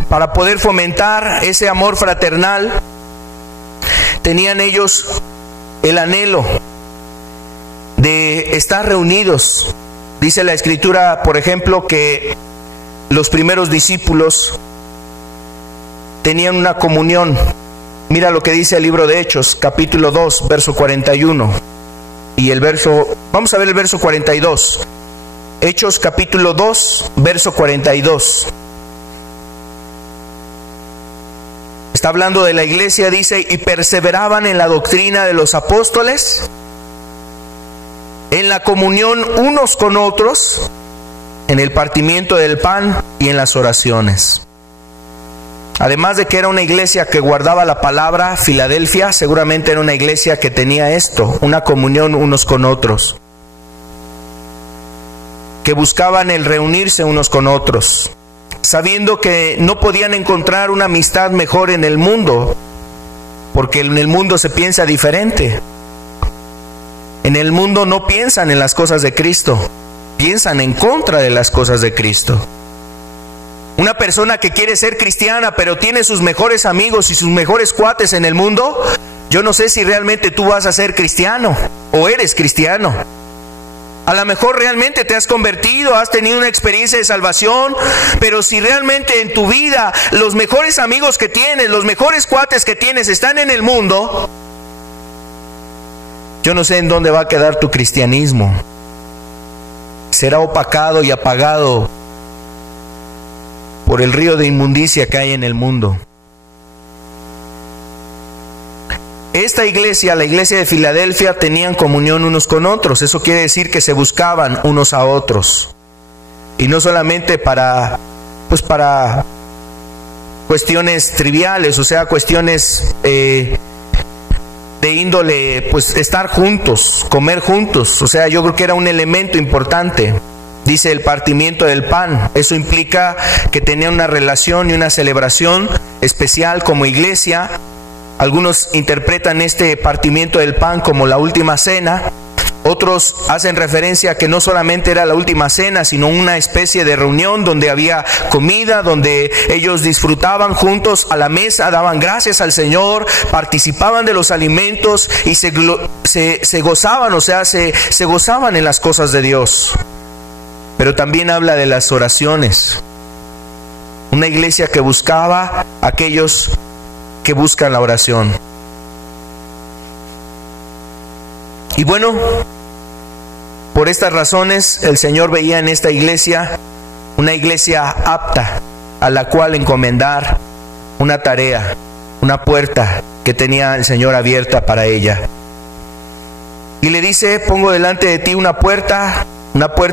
para poder fomentar ese amor fraternal. Tenían ellos el anhelo de estar reunidos. Dice la Escritura, por ejemplo, que los primeros discípulos tenían una comunión. Mira lo que dice el libro de Hechos, capítulo 2, verso 41. Y vamos a ver el verso 42. Hechos capítulo 2, verso 42. Está hablando de la iglesia, dice, y perseveraban en la doctrina de los apóstoles, en la comunión unos con otros, en el partimiento del pan y en las oraciones. Además de que era una iglesia que guardaba la palabra, Filadelfia seguramente era una iglesia que tenía esto, una comunión unos con otros, que buscaban el reunirse unos con otros, sabiendo que no podían encontrar una amistad mejor en el mundo, porque en el mundo se piensa diferente. En el mundo no piensan en las cosas de Cristo, piensan en contra de las cosas de Cristo. Una persona que quiere ser cristiana pero tiene sus mejores amigos y sus mejores cuates en el mundo, yo no sé si realmente tú vas a ser cristiano o eres cristiano. A lo mejor realmente te has convertido, has tenido una experiencia de salvación, pero si realmente en tu vida los mejores amigos que tienes, los mejores cuates que tienes están en el mundo, yo no sé en dónde va a quedar tu cristianismo. Será opacado y apagado por el río de inmundicia que hay en el mundo. Esta iglesia, la iglesia de Filadelfia, tenían comunión unos con otros. Eso quiere decir que se buscaban unos a otros. Y no solamente para cuestiones triviales, o sea, cuestiones de índole, pues estar juntos, comer juntos. O sea, yo creo que era un elemento importante. Dice el partimiento del pan. Eso implica que tenían una relación y una celebración especial como iglesia. Algunos interpretan este partimiento del pan como la última cena. Otros hacen referencia a que no solamente era la última cena, sino una especie de reunión donde había comida, donde ellos disfrutaban juntos a la mesa, daban gracias al Señor, participaban de los alimentos y se gozaban, o sea, se gozaban en las cosas de Dios. Pero también habla de las oraciones. Una iglesia que buscaba a aquellos que buscan la oración. Y bueno, por estas razones el Señor veía en esta iglesia una iglesia apta a la cual encomendar una tarea, una puerta que tenía el Señor abierta para ella. Y le dice: pongo delante de ti una puerta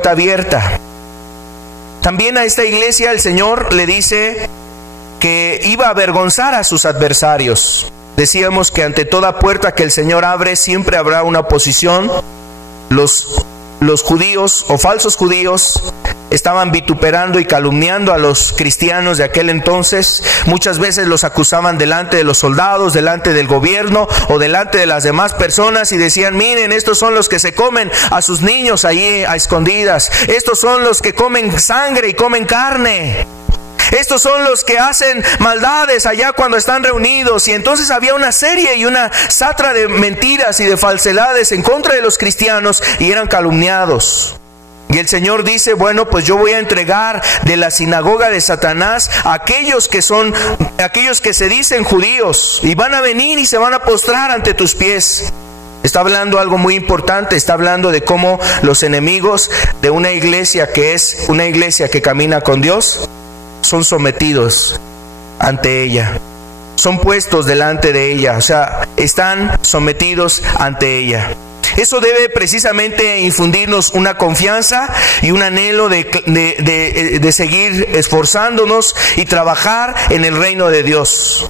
abierta. También a esta iglesia el Señor le dice que iba a avergonzar a sus adversarios. Decíamos que ante toda puerta que el Señor abre siempre habrá una oposición. Los judíos o falsos judíos estaban vituperando y calumniando a los cristianos de aquel entonces. Muchas veces los acusaban delante de los soldados, delante del gobierno o delante de las demás personas, y decían: miren, estos son los que se comen a sus niños allí a escondidas, estos son los que comen sangre y comen carne, estos son los que hacen maldades allá cuando están reunidos. Y entonces había una serie y una satra de mentiras y de falsedades en contra de los cristianos, y eran calumniados. Y el Señor dice: bueno, pues yo voy a entregar de la sinagoga de Satanás a aquellos que se dicen judíos, y van a venir y se van a postrar ante tus pies. Está hablando algo muy importante. Está hablando de cómo los enemigos de una iglesia que es una iglesia que camina con Dios son sometidos ante ella, son puestos delante de ella, o sea, están sometidos ante ella. Eso debe precisamente infundirnos una confianza y un anhelo de seguir esforzándonos y trabajar en el reino de Dios.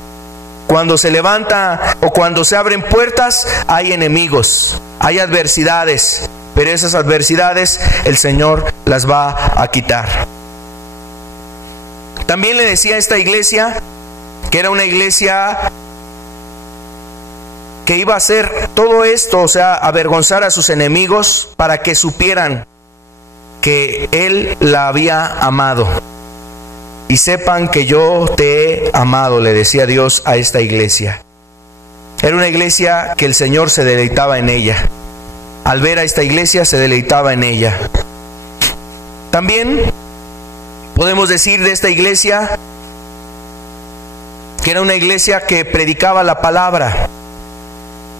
Cuando se levanta o cuando se abren puertas, hay enemigos, hay adversidades, pero esas adversidades el Señor las va a quitar. También le decía a esta iglesia que era una iglesia que iba a hacer todo esto, o sea, avergonzar a sus enemigos, para que supieran que Él la había amado. Y sepan que yo te he amado, le decía Dios a esta iglesia. Era una iglesia que el Señor se deleitaba en ella. Al ver a esta iglesia se deleitaba en ella. También podemos decir de esta iglesia que era una iglesia que predicaba la palabra.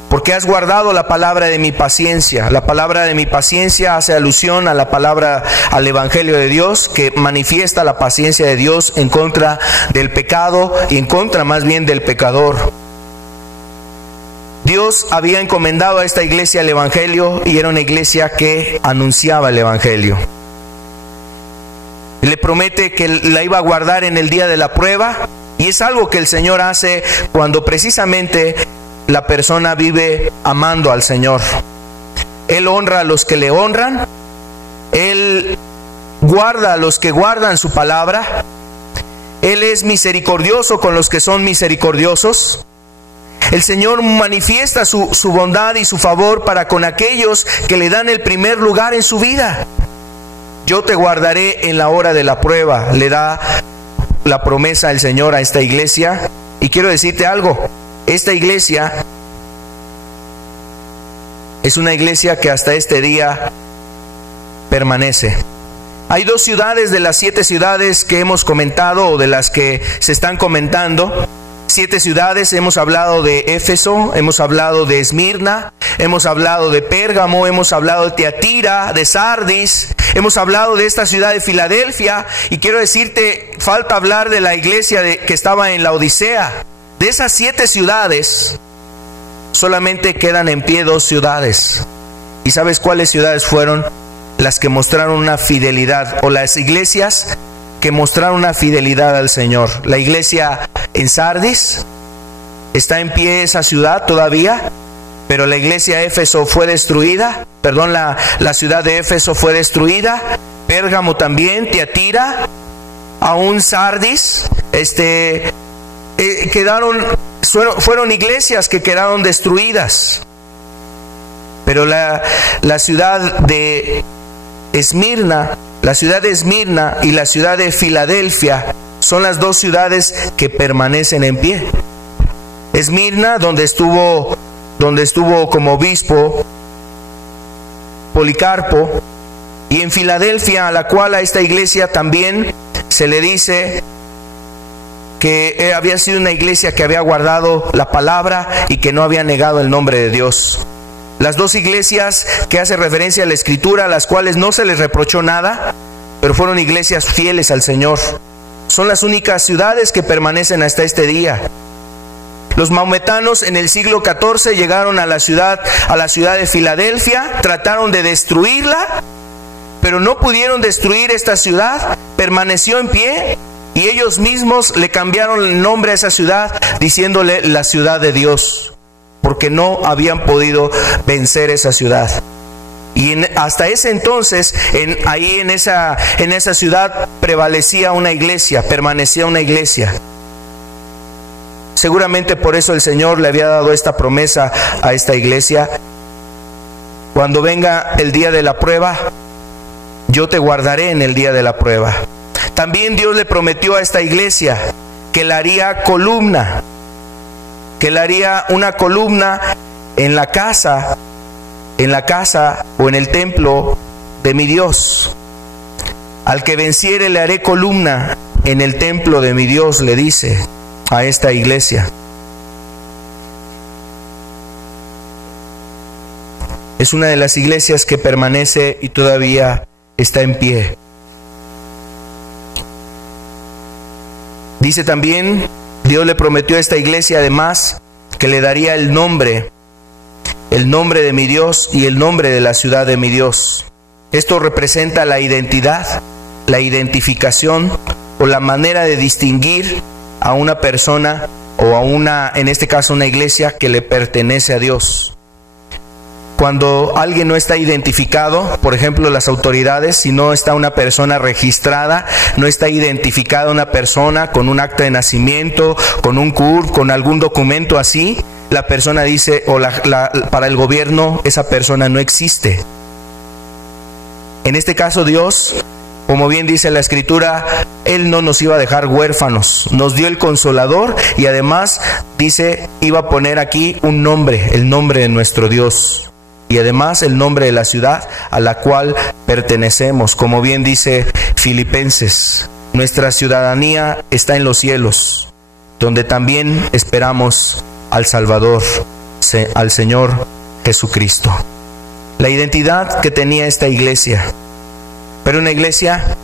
Porque has guardado la palabra de mi paciencia. La palabra de mi paciencia hace alusión a la palabra, al Evangelio de Dios, que manifiesta la paciencia de Dios en contra del pecado y en contra más bien del pecador. Dios había encomendado a esta iglesia el Evangelio, y era una iglesia que anunciaba el Evangelio. Le promete que la iba a guardar en el día de la prueba, y es algo que el Señor hace cuando precisamente la persona vive amando al Señor. Él honra a los que le honran, Él guarda a los que guardan su palabra, Él es misericordioso con los que son misericordiosos. El Señor manifiesta su bondad y su favor para con aquellos que le dan el primer lugar en su vida. Yo te guardaré en la hora de la prueba, le da la promesa el Señor a esta iglesia. Y quiero decirte algo: esta iglesia es una iglesia que hasta este día permanece. Hay 2 ciudades de las 7 ciudades que hemos comentado, o de las que se están comentando. 7 ciudades. Hemos hablado de Éfeso, hemos hablado de Esmirna, hemos hablado de Pérgamo, hemos hablado de Tiatira, de Sardis, hemos hablado de esta ciudad de Filadelfia. Y quiero decirte, falta hablar de la iglesia que estaba en la Odisea. De esas 7 ciudades, solamente quedan en pie 2 ciudades. ¿Y sabes cuáles ciudades fueron? Las que mostraron una fidelidad, o las iglesias que mostraron una fidelidad al Señor. La iglesia en Sardis, está en pie esa ciudad todavía, pero la iglesia de Éfeso fue destruida. La ciudad de Éfeso fue destruida. Pérgamo también, Tiatira, aún Sardis, fueron iglesias que quedaron destruidas. Pero la ciudad de Esmirna, la ciudad de Esmirna y la ciudad de Filadelfia son las 2 ciudades que permanecen en pie. Esmirna, donde estuvo como obispo Policarpo, y en Filadelfia, a la cual a esta iglesia también se le dice que había sido una iglesia que había guardado la palabra y que no había negado el nombre de Dios. Las 2 iglesias que hace referencia a la Escritura, a las cuales no se les reprochó nada, pero fueron iglesias fieles al Señor. Son las únicas ciudades que permanecen hasta este día. Los maometanos en el siglo XIV llegaron a la ciudad de Filadelfia, trataron de destruirla, pero no pudieron destruir esta ciudad, permaneció en pie, y ellos mismos le cambiaron el nombre a esa ciudad, diciéndole la ciudad de Dios, porque no habían podido vencer esa ciudad. Y hasta ese entonces, ahí en esa ciudad prevalecía una iglesia, permanecía una iglesia. Seguramente por eso el Señor le había dado esta promesa a esta iglesia: cuando venga el día de la prueba, yo te guardaré en el día de la prueba. También Dios le prometió a esta iglesia que la haría columna, que le haría una columna en la casa o en el templo de mi Dios. Al que venciere le haré columna en el templo de mi Dios, le dice a esta iglesia. Es una de las iglesias que permanece y todavía está en pie. Dice también, Dios le prometió a esta iglesia además que le daría el nombre de mi Dios y el nombre de la ciudad de mi Dios. Esto representa la identidad, la identificación o la manera de distinguir a una persona o en este caso una iglesia que le pertenece a Dios. Cuando alguien no está identificado, por ejemplo las autoridades, si no está una persona registrada, no está identificada una persona con un acta de nacimiento, con un CURP, con algún documento así, la persona dice, para el gobierno esa persona no existe. En este caso Dios, como bien dice la Escritura, Él no nos iba a dejar huérfanos, nos dio el Consolador y además dice, iba a poner aquí un nombre, el nombre de nuestro Dios. Y además el nombre de la ciudad a la cual pertenecemos, como bien dice Filipenses, nuestra ciudadanía está en los cielos, donde también esperamos al Salvador, al Señor Jesucristo. La identidad que tenía esta iglesia, pero una iglesia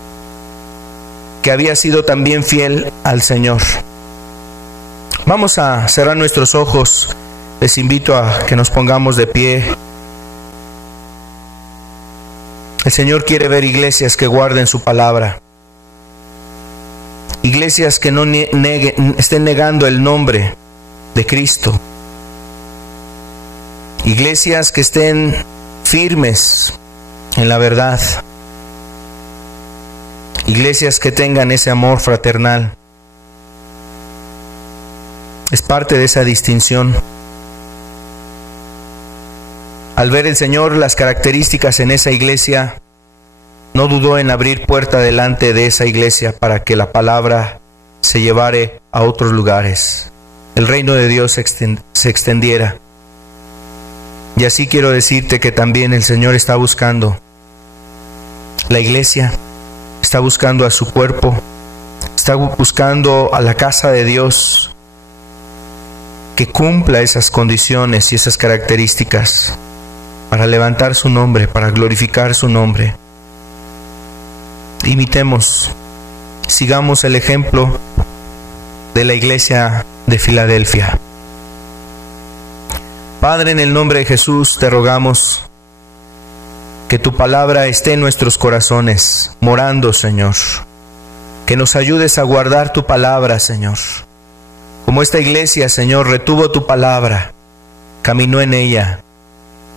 que había sido también fiel al Señor. Vamos a cerrar nuestros ojos, les invito a que nos pongamos de pie. El Señor quiere ver iglesias que guarden su palabra. Iglesias que no estén negando el nombre de Cristo. Iglesias que estén firmes en la verdad. Iglesias que tengan ese amor fraternal. Es parte de esa distinción. Al ver el Señor las características en esa iglesia, no dudó en abrir puerta delante de esa iglesia para que la palabra se llevare a otros lugares. El reino de Dios se extendiera. Y así quiero decirte que también el Señor está buscando la iglesia, está buscando a su cuerpo, está buscando a la casa de Dios que cumpla esas condiciones y esas características para levantar su nombre, para glorificar su nombre. Imitemos, sigamos el ejemplo de la iglesia de Filadelfia. Padre, en el nombre de Jesús te rogamos que tu palabra esté en nuestros corazones, morando, Señor. Que nos ayudes a guardar tu palabra, Señor. Como esta iglesia, Señor, retuvo tu palabra, caminó en ella.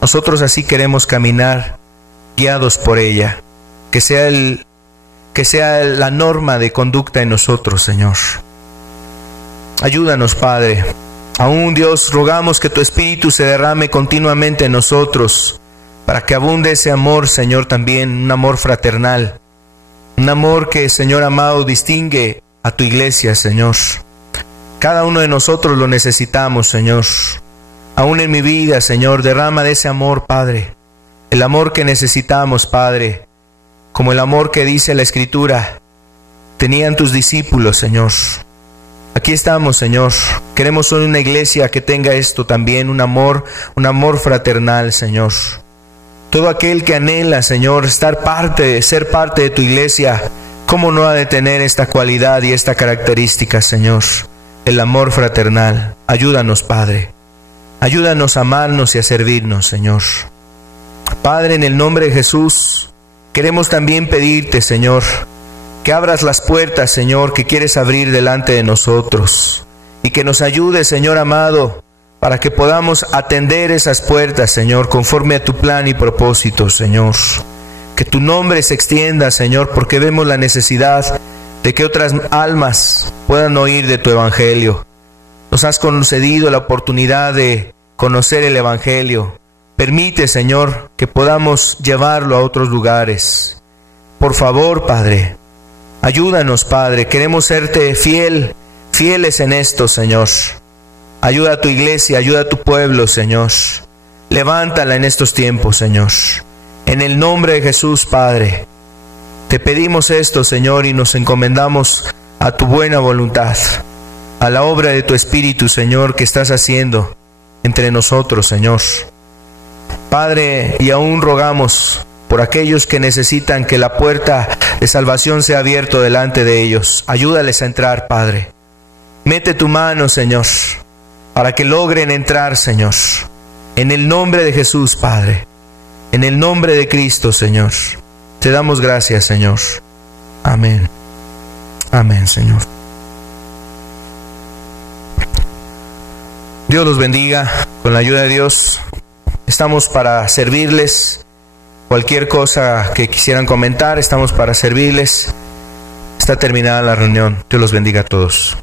Nosotros así queremos caminar, guiados por ella. Que sea la norma de conducta en nosotros, Señor. Ayúdanos, Padre. Aún, Dios, rogamos que tu Espíritu se derrame continuamente en nosotros, para que abunde ese amor, Señor, también, un amor fraternal, un amor que, Señor amado, distingue a tu iglesia, Señor. Cada uno de nosotros lo necesitamos, Señor. Aún en mi vida, Señor, derrama de ese amor, Padre, el amor que necesitamos, Padre, como el amor que dice la Escritura, tenían tus discípulos, Señor. Aquí estamos, Señor. Queremos ser una iglesia que tenga esto también, un amor fraternal, Señor. Todo aquel que anhela, Señor, ser parte de tu iglesia, ¿Cómo no ha de tener esta cualidad y esta característica, Señor? El amor fraternal. Ayúdanos, Padre. Ayúdanos a amarnos y a servirnos, Señor. Padre, en el nombre de Jesús, queremos también pedirte, Señor, que abras las puertas, Señor, que quieres abrir delante de nosotros. Y que nos ayudes, Señor amado, para que podamos atender esas puertas, Señor, conforme a tu plan y propósito, Señor. Que tu nombre se extienda, Señor, porque vemos la necesidad de que otras almas puedan oír de tu Evangelio. Nos has concedido la oportunidad de conocer el Evangelio. Permite, Señor, que podamos llevarlo a otros lugares. Por favor, Padre, ayúdanos, Padre. Queremos serte fieles en esto, Señor. Ayuda a tu iglesia, ayuda a tu pueblo, Señor. Levántala en estos tiempos, Señor. En el nombre de Jesús, Padre, te pedimos esto, Señor, y nos encomendamos a tu buena voluntad, a la obra de tu Espíritu, Señor, que estás haciendo entre nosotros, Señor. Padre, y aún rogamos por aquellos que necesitan que la puerta de salvación sea abierta delante de ellos. Ayúdales a entrar, Padre. Mete tu mano, Señor, para que logren entrar, Señor. En el nombre de Jesús, Padre. En el nombre de Cristo, Señor. Te damos gracias, Señor. Amén. Amén, Señor. Dios los bendiga. Con la ayuda de Dios estamos para servirles. Cualquier cosa que quisieran comentar, estamos para servirles. Está terminada la reunión. Dios los bendiga a todos.